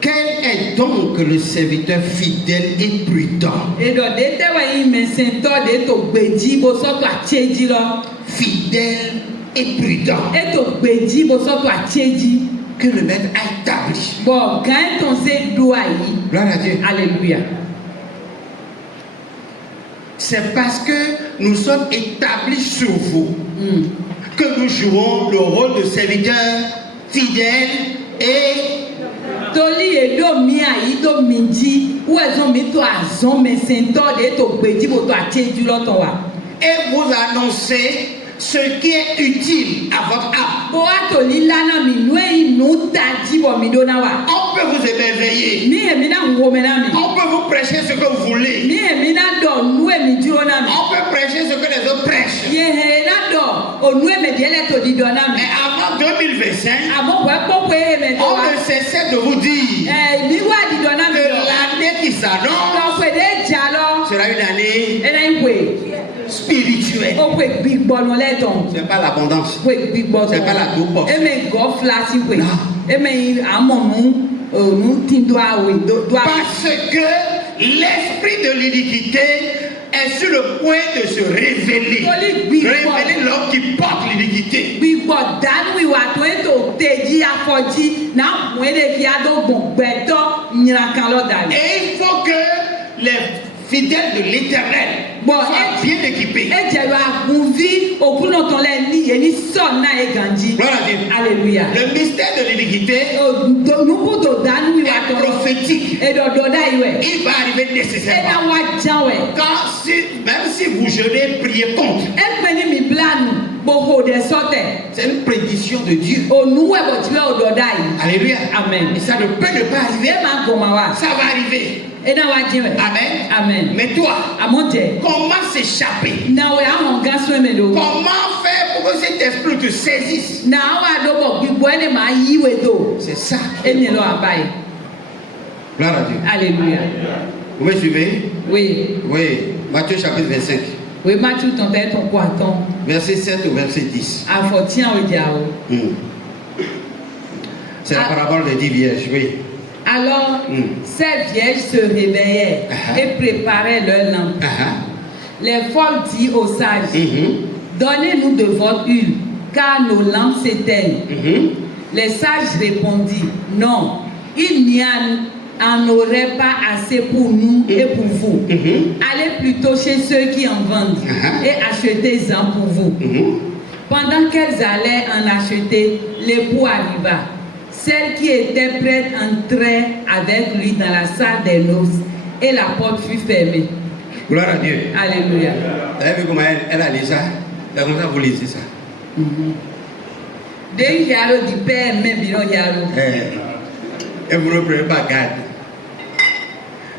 Quel est donc le serviteur fidèle et prudent? Eɖɔ de tɛ wɔ yi mɛsɛntɔ de to gbedzi bosɔtɔ atsedzi lɔ. Fidèle et prudent. Eto gbedzi bosɔtɔ atsedzi. Que le maître a établi. Bɔn gã tɔn se do ayi. Gloire à Dieu. Alléluia. C'est parce que nous sommes établis sur vous que nous jouons le rôle de serviteur fidèle et Toli eɖo mi ayi do mi dzi wo ezɔn mi to azɔn mɛsɛntɔ de to gbedzi bo to atsedzi lɔ tɔn wa. et vous annoncer ce qui est utile à votre âme. Bo atoli lana mi nu eyi nu ta dzi bɔ mi do na wa. On peut vous émerveiller. Mi emi na ŋgo mɛ na mi. On peut vous prêcher ce que vous voulez. Mi emi na dɔ nu emi dzi wo na mi. On peut prêcher ce que les autres prêchent. Yehe na dɔ onu eme die le to di dɔ na mi. Mais avant 2025, Àmọ́ wọ́n kpɔkpɔ eme do on wa. ne cessait de vous dire Mi wa di dɔ na mi que dɔ. l'année qui s'annonce Tɔƒe de dza lɔ. sera une année Ena yi koe. spirituelle. O koe gbigbɔnɔ lɛ tɔn. Ce n'est pas l'abondance. Koe gbigbɔ C'est pas la tɔn. double. Eme gɔ flasi koe. Non. Eme yi amɔnu nu ti do awoe do awo. Parce que l'esprit de l'iniquité est sur le point de se révéler. Révéler l'homme qui porte l'iniquité. Gbigbɔ danu iwa to eto tedzi afɔdzi na mue de fia do gbɔgbɛtɔ nyirakan lɔ da li. Et il faut que les fidèles de l'éternel Bon, soient bien équipés. Edze yɔ agunvi okunɔtɔn lɛ ni yeni sɔ na ye ganji. Gloire à Dieu. Alléluia. Le mystère de l'iniquité Nukudo danu iwa est tɔ. prophétique. Edɔdɔ da yi wɛ. Il va arriver nécessairement. Ena wa jan wɛ. Même si vous jeûnez, priez contre. Egbe ni mi bla nu boho de sɔtɛ. C'est une prédiction de Dieu. Onuwɛ bɔ ti bɛ odɔ da yi. Alléluia. Amen. Et ça ne peut ne pas arriver. E ma gɔma wa. Ça va arriver. Ena wa jan wɛ. Amen. Amen. Mais toi, Amɔ tɛ. comment s'échapper? Na wɛ ahɔn gan sɔn mi do. Comment faire pour que cet esprit te saisisse? Na awa do bɔ gbigbɔ ɛni ma yi wɛ do. C'est ça. Emi lɔ aba yi. Gloire à Dieu. Alléluia. Vous me suivez? Oui. Oui. Matthieu chapitre 25, Oui, Matthew tɔn tɛ tɔn kɔ atɔn. verset 7 au verset 10. Afɔtiã o dza o. C'est la parabole des 10 vierges, oui. Alors, ces vierges se réveillaient et préparaient leur lampe. Les folles dirent aux sages, donnez-nous de votre huile, car nos lampes s'éteignent. Les sages répondirent, non, il n'y en aurait pas assez pour nous et pour vous. Allez plutôt chez ceux qui en vendent et achetez-en pour vous. Pendant qu'elles allaient en acheter, l'époux arriva. Celle qui était prête entrait avec lui dans la salle des noces et la porte fut fermée. Gloire à Dieu. Alléluia. Vous avez vu comment elle a lu ça? C'est comme ça vous lisez ça. Dès yaro du père, même bien yaro. Et vous ne reprenez pas garde.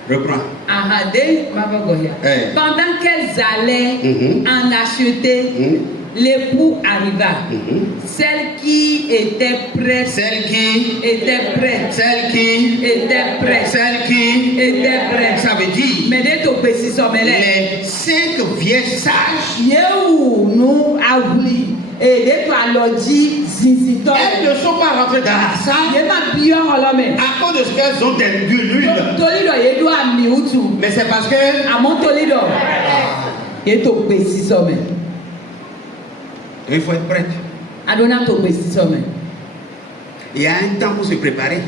Reprends. Pendant qu'elles allaient en acheter, l'époux arriva. Celle qui était prête. Celle qui était prête. Celle qui était prête. Celle qui était prête. Ça veut dire les 5 vieilles sages. Elles ne sont pas rentrées dans la salle à cause de ce qu'elles ont de l'huile. Mais c'est parce que il faut être prête. Il y a un temps pour se préparer.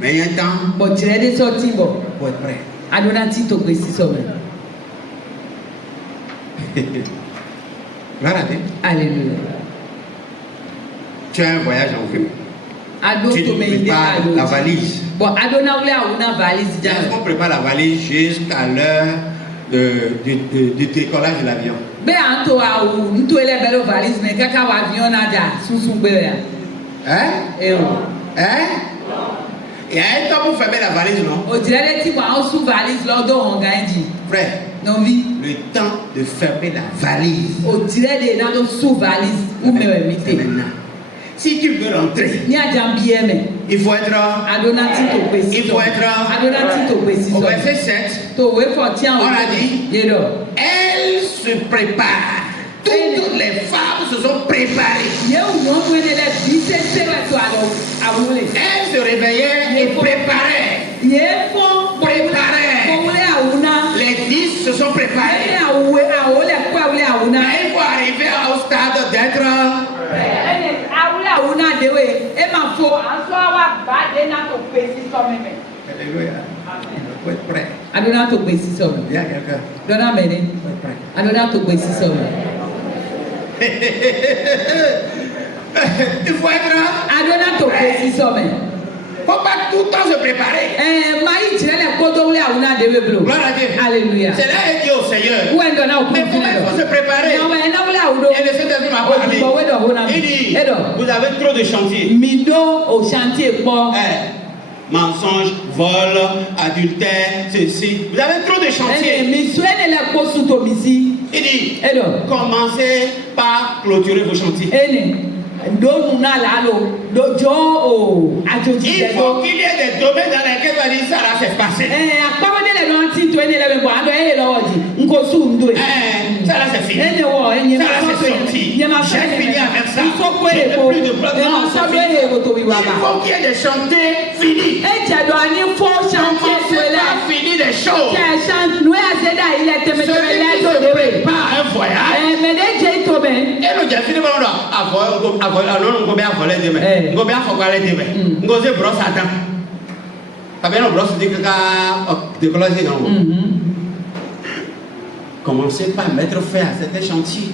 Mais il y a un temps pour être prêt. Alléluia. Tu as un voyage en vue. Tu prépares la valise. On prépare la valise jusqu'à l'heure du décollage de l'avion. Hein? Il y a un temps pour fermer la valise, non? Frère, le temps de fermer la valise. C'est maintenant. Si tu veux rentrer, il faut être au verset 7. On a dit, elle se prépare. Toutes les femmes se sont préparées. Elles se réveillaient et préparaient. Les 10 se sont préparés. Mais il faut arriver au stade d'être. Alléluia. Il faut être prêt. Il y a quelqu'un. Il faut être. Il ne faut pas tout le temps se préparer. Gloire à Dieu. Alléluia. C'est là qu'il dit au Seigneur. Mais comment il faut se préparer? Et le Saint-Esprit m'a parlé. Il dit, vous avez trop de chantiers. Mensonge, vol, adultère, ceci. Vous avez trop de chantiers. Il dit, commencez par clôturer vos chantiers. Il faut qu'il y ait des domaines dans lesquels on va dire ça là c'est passé. Ça là c'est fini. Ça là c'est sorti. J'ai fini avec ça. J'ai plus de bloc. Il faut qu'il y ait des chantiers finis. On fini des choses. Celui qui se prépare un voyage. Et nous j'ai fini alors on va voler demain. On va faire quoi demain? On va se brosse à temps. Avec nos brosses de décoller dans l'eau. Commencez par mettre fin à certains chantiers.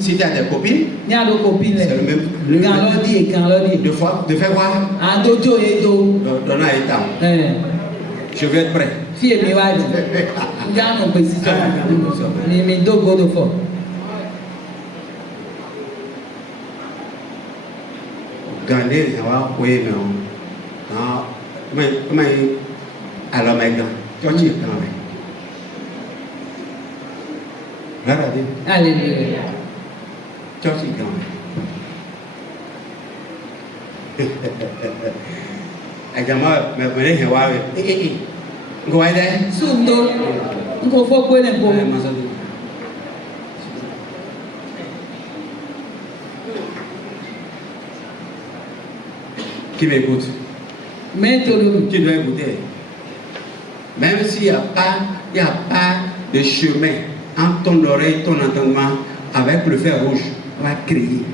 Si tu as des copines, c'est le même. De faire quoi? Donner un temps. Je vais être prêt. Gandé, ça va couper, mais alors maintenant, tu as dit quand même. Alléluia. Tu as dit quand même. Également, mais vous allez voir, vous voyez, qui m'écoute? Tu dois écouter. Même s'il n'y a pas Il n'y a pas de chemin entre ton oreille et ton entendement avec le fer rouge. On va crier.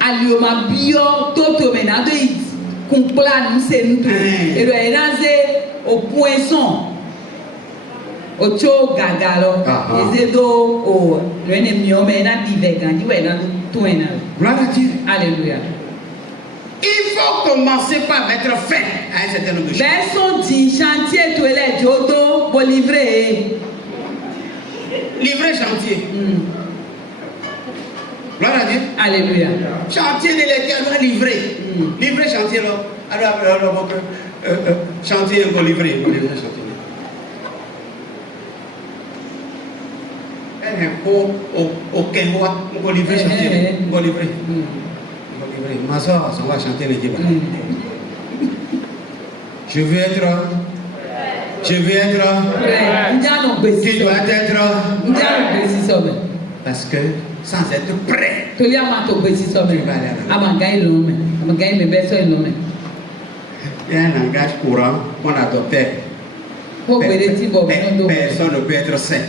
Alioma bio toto menado it kumpla nsentu ero enaze au poisson au cho gagalo ezedo o rene miome na divegan diwe na toena. Gloire à Dieu. Alléluia. Il faut commencer par mettre fin à un certain nombre de choses. Personne dit chantier tu es jodo pour livrer. Livrer chantier. Gloire à Dieu. Alléluia. Chantier de l'éternel doit livrer. Livrer chantier là. Alors, chantier pour livrer. Livrer chantier. Au Kenya, on va livrer chantier. On va livrer. Ma soeur, on va chanter les débats. Je veux être. Tu dois être. Parce que sans être prêt, tu vas aller il y a un langage courant qu'on adoptait. Personne ne peut être saint.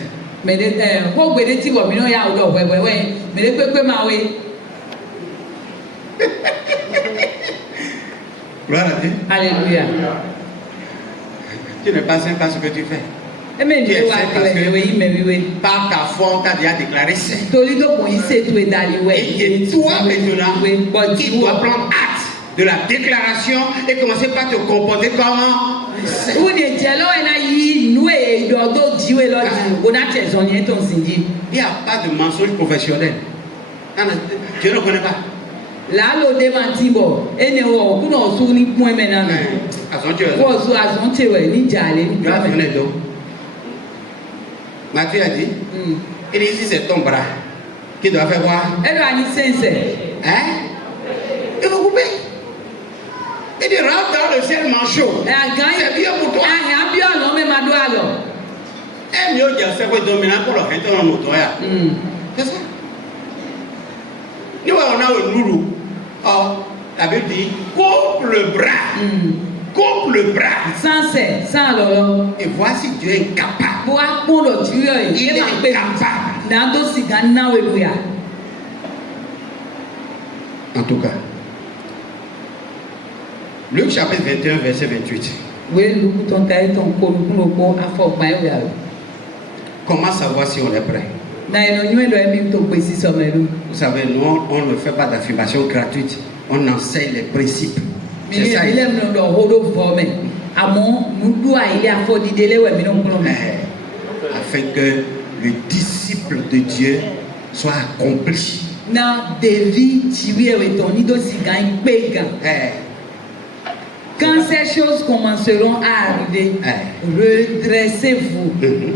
Gloire à Dieu. Alléluia. Tu n'es pas saint parce que tu fais. Tu es saint parce que par ta foi, on t'a déjà déclaré saint. Et toi maintenant, tu dois prendre acte de la déclaration et commencer par te comporter comment saint. Il n'y a pas de mensonge professionnel. Je ne connais pas. Là, le démentibo, et ne vous n'en souvenez point maintenant. Mathieu a dit, il dit si c'est ton bras qui doit faire quoi? Elle a dit sincère. Hein? Il faut couper. Il dit rentre dans le ciel manchot. C'est bien pour toi. Et mieux dire c'est quoi dominant pour le rentrer dans notre toya. C'est ça. Nous on a un loulou. Oh, la Bible dit coupe le bras. Coupe le bras. Sincère, sans l'or. Et voici Dieu est capable. Il est capable. En tout cas, Luc chapitre 21, verset 28. Comment savoir si on est prêt? Vous savez, nous, on ne fait pas d'affirmation gratuite. On enseigne les principes. C'est ça. Afin que le disciple de Dieu soit accompli. Quand ces choses commenceront à arriver, redressez-vous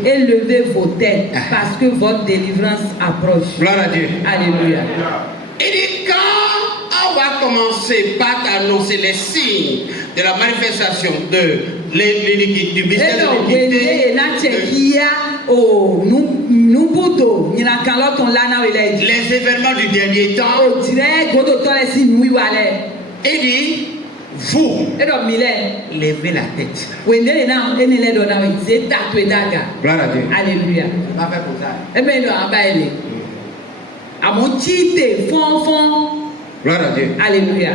et levez vos têtes parce que votre délivrance approche. Gloire à Dieu. Alléluia. Il dit quand on va commencer par annoncer les signes de la manifestation du mystère de l'iniquité, les événements du dernier temps, il dit vous levez la tête. Gloire à Dieu. Alléluia. Pas fait pour ça. Gloire à Dieu. Alléluia.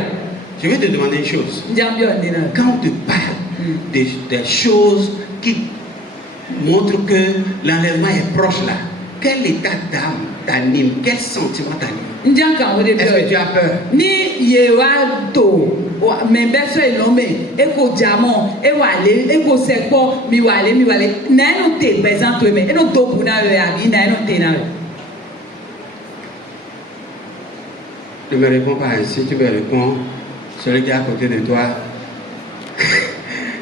Je vais te demander une chose. Quand on te parle des choses qui montrent que l'enlèvement est proche là, quel état d'âme t'anime? Quel sentiment t'anime? Est-ce que tu as peur? Ni yewato membeso enome eko jamon ewale eko sepo miwale na eno te présent me eno to buna we abi na eno te na. Ne me réponds pas ainsi, tu me réponds celui qui est à côté de toi.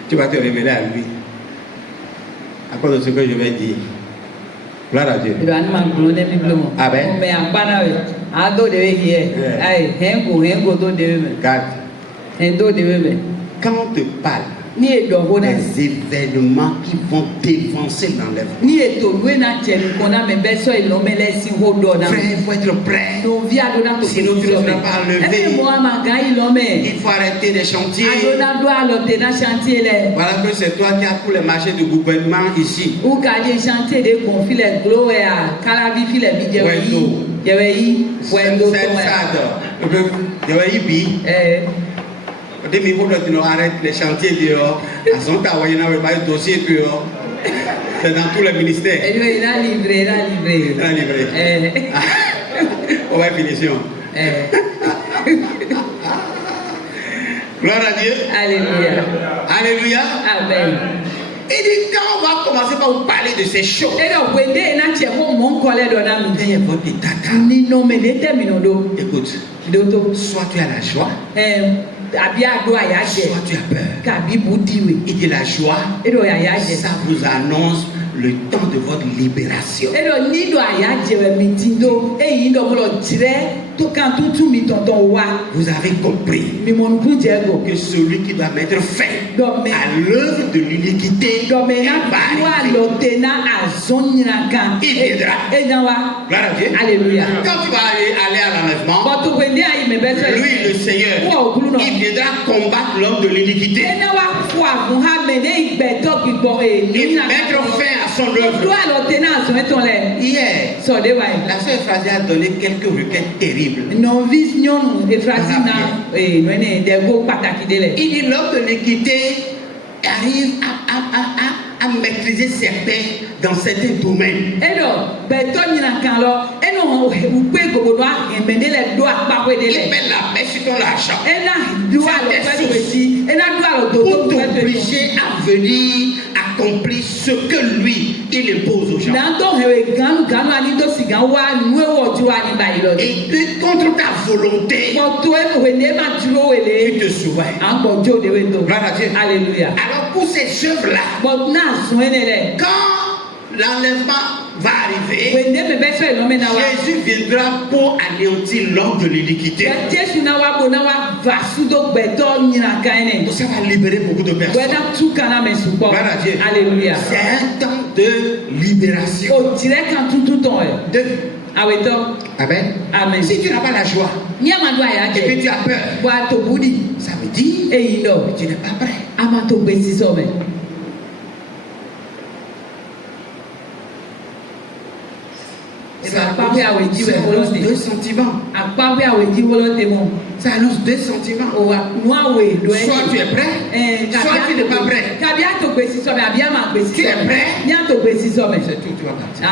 Tu vas te révéler à lui à cause de ce que je vais dire. Gloire à Dieu. Amen. Quand on te parle Ni edorona. Des événements qui vont dévancer l'enlèvement. Ni etolwe na chemi kona me beso ilomele si hodona. Frère, il faut être prêt. No via dona to Sinon, tu ne seras pas enlevé. E mo amaga ilome. Il faut arrêter les chantiers. Adona do alote na chantier le. Voilà que c'est toi qui as tous les marchés de gouvernement ici. Ou ka di chantier de confile glow ya kala vi file bi Ouais, tout. jeweyi wendo to. Demi vous tu arrête les chantiers dehors. À son temps, il y a un dossier dehors. C'est dans tous les ministères. Et lui, il a livré. Il a livré. On va finition. Gloire à Dieu. Alléluia. Alléluia. Amen. Il dit quand on va commencer par vous parler de ces choses. Et donc, when they na cheko mon collègue dona mi. Il y a votre tata. Ni no me de termino do. Écoute. Doto. Soit tu as la joie. Abia do ayaje. Soit tu as peur. Kabi budiwe. Il dit la joie. Et do ayaje. Ça vous annonce le temps de votre libération. Et donc, ni do ayaje we mitindo. Et yi do mo dire tout quand tout mi tonton wa. Vous avez compris Mi mon kunjego. que celui qui doit mettre fin Donc, à l'œuvre de l'iniquité donc maintenant, va toi arriver. l'obtenir à zonirakan. Il viendra. Et dans wa. Gloire à Dieu. Alléluia. Quand tu vas aller à l'enlèvement, But to when they are in the lui, le Seigneur, il viendra combattre l'homme de l'iniquité et mettre fin à son œuvre. Hier, la sœur Frasia a donné quelques requêtes terribles. Il dit l'homme de l'iniquité arrive à maîtriser certains dans certains domaines. Il met la main sur ton argent pour t'obliger à venir accomplir ce que lui, il impose aux gens. Et que contre ta volonté, tu te souvends. Gloire à Dieu. Alléluia. Alors pour ces œuvres-là, quand l'enlèvement va arriver, Jésus viendra pour anéantir l'homme de l'iniquité. Ça va libérer beaucoup de personnes. Gloire à Dieu. Alléluia. C'est un temps de libération. Amen. Amen. Si tu n'as pas la joie et que tu as peur, ça veut dire que tu n'es pas prêt. Ça annonce deux sentiments. Ça annonce deux sentiments. Soit tu es prêt, soit tu n'es pas prêt. Tu es prêt, c'est tout, tu vas partir.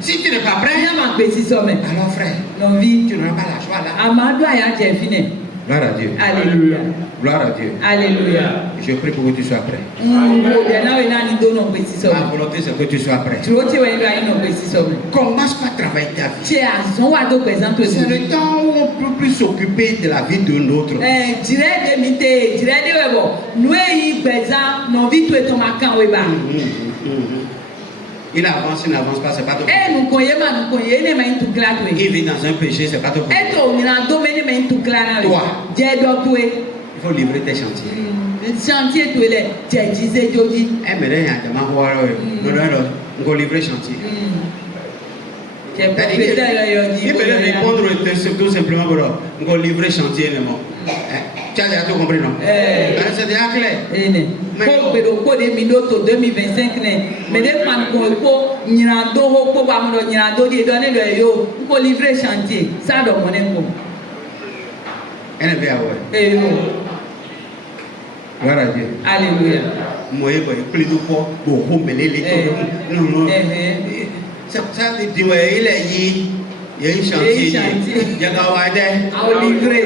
Si tu n'es pas prêt, alors frère, tu n'auras pas la joie là. Gloire à Dieu. Alléluia. Gloire à Dieu. Alléluia. Je prie pour que tu sois prêt. Ma volonté, c'est que tu sois prêt. Commence par travailler ta vie. C'est le temps où on ne peut plus s'occuper de la vie de l'autre. Il avance, il n'avance pas, c'est pas ton problème. Il vit dans un péché, c'est pas ton problème. Toi, il faut livrer tes chantiers. On va livrer chantier. Il peut répondre tout simplement, on va livrer chantier. Tu as déjà tout compris, non? C'est déjà clair. Ko de minuto 2025 mais des man ko nyirando ho ko ba mo nyirando di do ne do yo ko livrer chantier ça do mo ne ko Elle est bien, ouais. yo Gloire à Dieu. Alléluia. Moi, il plus de fois pour remener non. Ça dit, ouais, il y a un chantier. Il y a un livrer.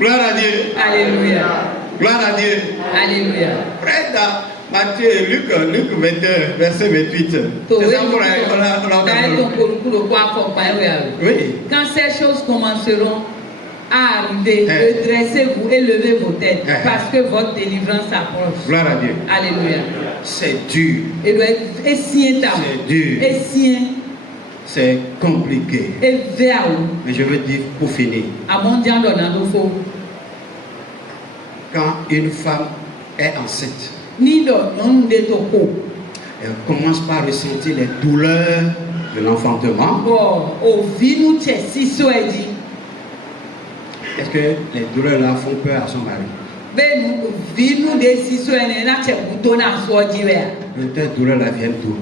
Gloire à Dieu. Alléluia. Gloire à Dieu. Alléluia. Près dans Matthieu, Luc 22, verset 28. C'est ça qu'on oui. Quand ces choses commenceront à arriver, redressez-vous et levez vos têtes parce que votre délivrance approche. Gloire à Dieu. Alléluia. C'est dur. C'est dur. c'est compliqué. Eve awo. Mais je veux dire pour finir. Amondian donna no fo. Quand une femme est enceinte, Ni do non de to ko. elle commence par ressentir les douleurs de l'enfantement. Bo o vinu che siso edi. Est-ce que les douleurs là font peur à son mari? Benu vinu de siso ene na che buto na so jiwe. Peut-être douleurs là viennent d'où?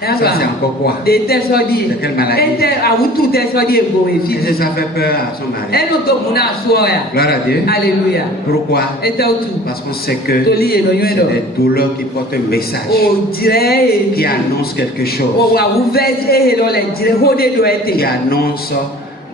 Ça c'est encore quoi? De te so di. De quelle maladie? Ete awutu te so di ego e fi. Est-ce que ça fait peur à son mari? Eno to muna so ya. Gloire à Dieu. Alléluia. Pourquoi? Ete otu. Parce qu'on sait que Toli eno c'est yendo. des douleurs qui portent un message, O dire qui e. annoncent quelque chose, O wa uveje e lo le dire hode do ete. qui annonce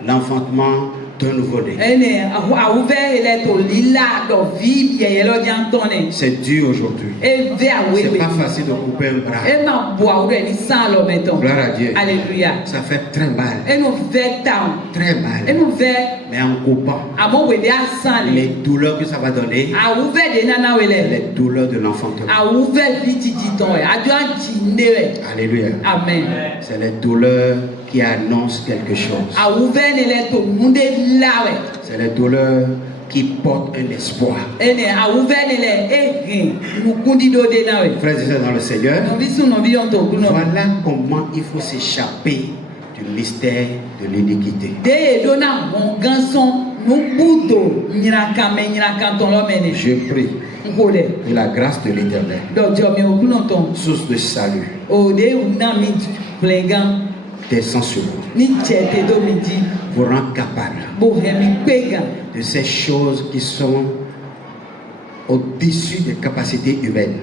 l'enfantement d'un nouveau-né. Ene awuve ele to lila do vi ye lo jantone. C'est dur aujourd'hui. Eve C'est awewe. pas facile de couper un bras. E ma bo awure ni san lo meton. Gloire à Dieu. Alléluia. Ça fait très mal, Eno ve town. très mal. Eno ve Mais en coupant, amo we de asan les le. douleurs que ça va donner, Awuve de nana wele. les douleurs de l'enfantement. Awuve viti jiton e. Ajo anjinde we. Alléluia. Amen. C'est les douleurs qui annoncent quelque chose. Awuve ne le to munde lawe. C'est les douleurs qui portent un espoir. Ene awuve ne le ehin nukundi do de nawe. Frères et sœurs dans le Seigneur, No bisu no bi on to kuno. voilà comment il faut s'échapper du mystère de l'iniquité. De do na bon ganson nu buto nyiraka me nyiraka ton lo mene. Je prie Nkole. que la grâce de l'Éternel, Do jo mi okuno ton. source de salut, O de una mi plengan descend sur vous, ni chete do mi di. vous rend capable Bo hemi pega. de ces choses qui sont au-dessus des capacités humaines.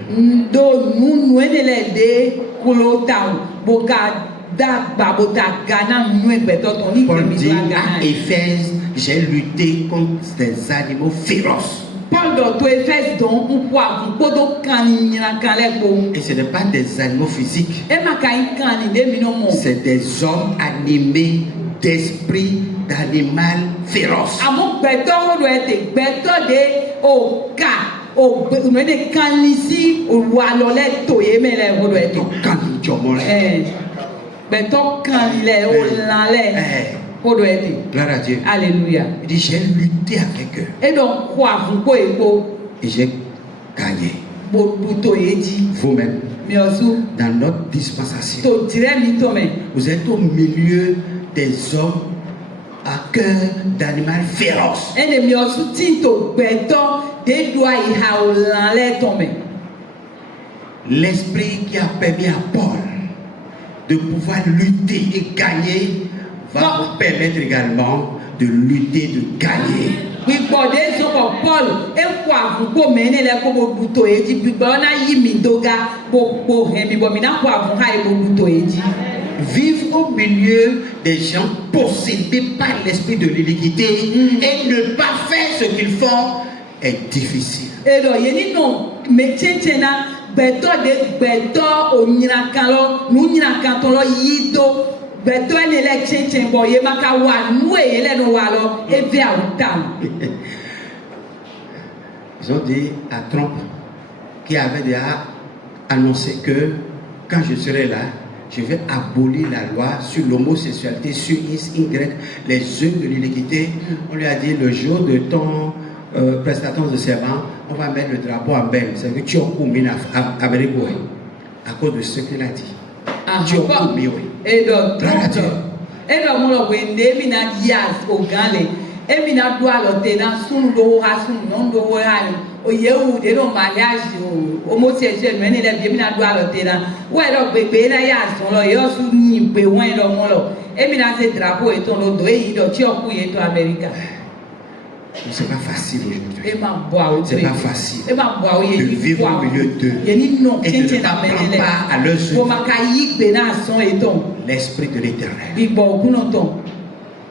Do nu ene le de kulo taw. Bo ka da ba bo ta gana nu egbeto ton ni Paul mi dit do à gana. Éphèse, j'ai lutté contre des animaux féroces. Paul do to Efes don nkwa nkodo kan nyiraka le gbo. Et ce n'est pas des animaux physiques, E ma ka kan ni de mi no mo. c'est des hommes animés d'esprit d'animal féroce. Amo gbẹtọ wo ete gbẹtọ de o ka o no de kan ni si o wa lo le to ye me le wo ete. Donc, quand nous disons, Gbẹtọ kan ni le o lan le wo ete. gloire à Dieu. Alléluia. Il dit, j'ai lutté avec eux E don kwa fun ko epo et j'ai gagné. bo to ye ji. Vous-même, Mi osu dans notre dispensation, to dire mi to me. vous êtes au milieu des hommes à cœur d'animal féroce. Ene mi osu ti to gbẹtọ de do ai ha o lan le to me. L'esprit qui a permis à Paul de pouvoir lutter et gagner va vous permettre également de lutter, de gagner. Gbígbọ́ de sọ̀rọ̀ Paul ekọ àgùnkò mẹ́rin lẹ kó mo buto èjì gbígbọ́ ọ̀nà yìí mi dóga gbogbo ẹ̀mí bọ̀ mí náà kó àgùnkà yìí mo buto èjì. Vivre au milieu des gens possédés par l'esprit de l'iniquité et ne pas faire ce qu'ils font est difficile. Èrò yẹn nínú mẹ́tẹ́tẹ́ náà gbẹ̀tọ́ de gbẹ̀tọ́ ònyìnàkan lọ nùnyìnàkan tó lọ yí dó gbẹ̀tọ́ ẹni lẹ tẹ́tẹ́ bọ̀ yẹn máa ka wà nù èyí lẹ́nu wà lọ ebi àwùtà. Ils ont dit à Trump, qui avait déjà annoncé que quand je serai là, je vais abolir la loi sur l'homosexualité, sur X, Y, les œuvres de l'iniquité. On lui a dit, le jour de ton prestation de serment, on va mettre le drapeau en berne. C'est que tu as commis en Amérique, à cause de ce qu'il a dit. Tu as commis, oui. Èrò Trump èrò mo lọ wẹ̀ ndé mi na yas ògán lẹ̀ èmi na do àlọ́ tẹ̀ na sunu lówó ha sunu náà lówó ha ni òyewu de ló mariage o homosexuel mẹ́ni lẹ̀ bi èmi na do àlọ́ tẹ̀ na wọ́n ẹ̀rọ gbègbè na yà sùn lọ yọ sùn yìn pé wọ́n ẹ̀rọ mọ́ lọ èmi na ṣe drapeau ètò lọ́dọ̀ èyí lọ tí ọkùn yẹn tó Amẹ́ríkà. C'est pas facile aujourd'hui. ẹ máa bọ àwọn C'est pas facile ẹ máa bọ àwọn de yẹn ní vivre au milieu d'eux yẹn ní nọ et de ne tẹ́tẹ́ na pas mẹ́ni prendre lẹ̀ part à leur bọ́ ma œuvre. ka yí gbé náà sàn ètò L'esprit de l'Éternel gbígbọ́ òkú náà tán.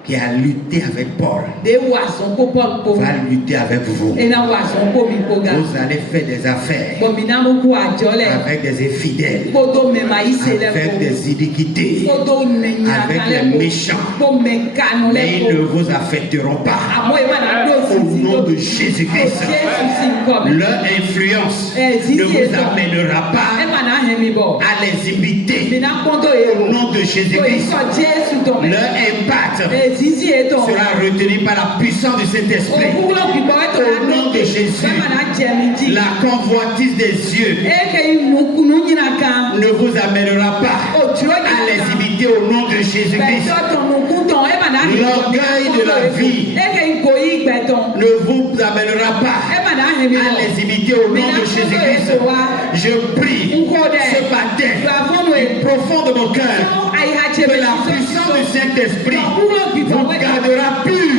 qui a lutté avec Paul De wàásù kó Paul kó. va lutter avec vous. Ena wàásù kó mi kó ga. Vous allez faire des affaires Bọ̀mìnà ló kó àjọlẹ̀. avec des infidèles, Kótó mẹ́ma yìí ṣe avec lẹ́kọ̀ọ́. des iniquités, Kótó mẹ́nyìn avec àkàlẹ̀ les kó. méchants. Kó mẹ́kanu Mais ils ne lẹ́kọ̀ọ́. vous affecteront pas. Àmọ́ ìwà náà ló sì Au sí nom ló. de Jésus-Christ, Jésù sì ń kọ́ mi. leur influence Eh, si, ne si, vous si. amènera Ẹ pas máa à les imiter au nom de Jésus-Christ. Leur impact sera retenu par la puissance du Saint-Esprit. Au nom de Jésus, la convoitise des yeux ne vous amènera pas à les imiter au nom de Jésus-Christ. L'orgueil de la vie ne vous amènera pas à les imiter au nom de Jésus-Christ. Je prie ce matin du profond de mon cœur que la puissance du Saint-Esprit vous gardera pur,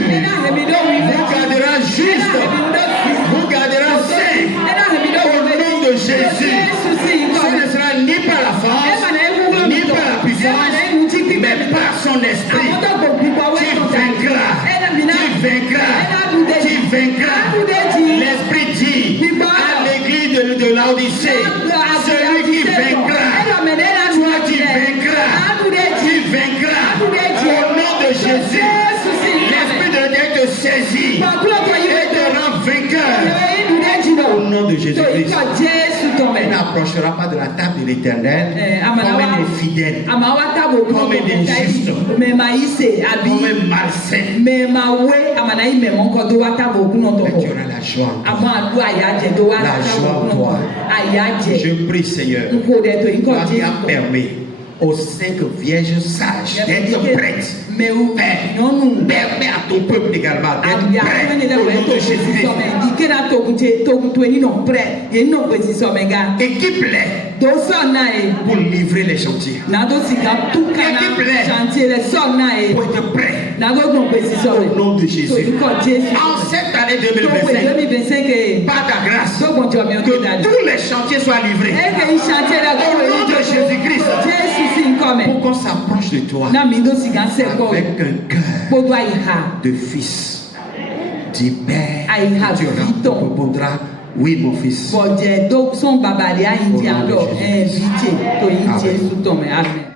vous gardera juste, vous gardera saint au nom de Jésus. Ce ne sera ni par la force, ni par la puissance, mais par son esprit. Tu vaincras. L'esprit dit à l'église de Laodicée, celui qui vaincra, toi tu vaincras au nom de Jésus. L'esprit de Dieu te saisit et te rend vainqueur au nom de Jésus-Christ. On n'approchera pas de la table de l'Éternel comme un infidèle, comme un injuste, comme un malsain. Mais tu auras la joie en toi. La joie en toi. Je prie, Seigneur, toi qui as permis aux 5 vierges sages d'être prêtes. Permets à ton peuple également d'être prêt au nom de Jésus-Christ. Équipe-les pour livrer les chantiers. Équipe-les pour être prêts au nom de Jésus. En cette année 2025, par ta grâce, que tous les chantiers soient livrés au nom de Jésus-Christ. Pour qu'on s'approche de toi avec un cœur de fils, du Père, tu répondras, oui mon fils. Au nom de Jésus. Amen.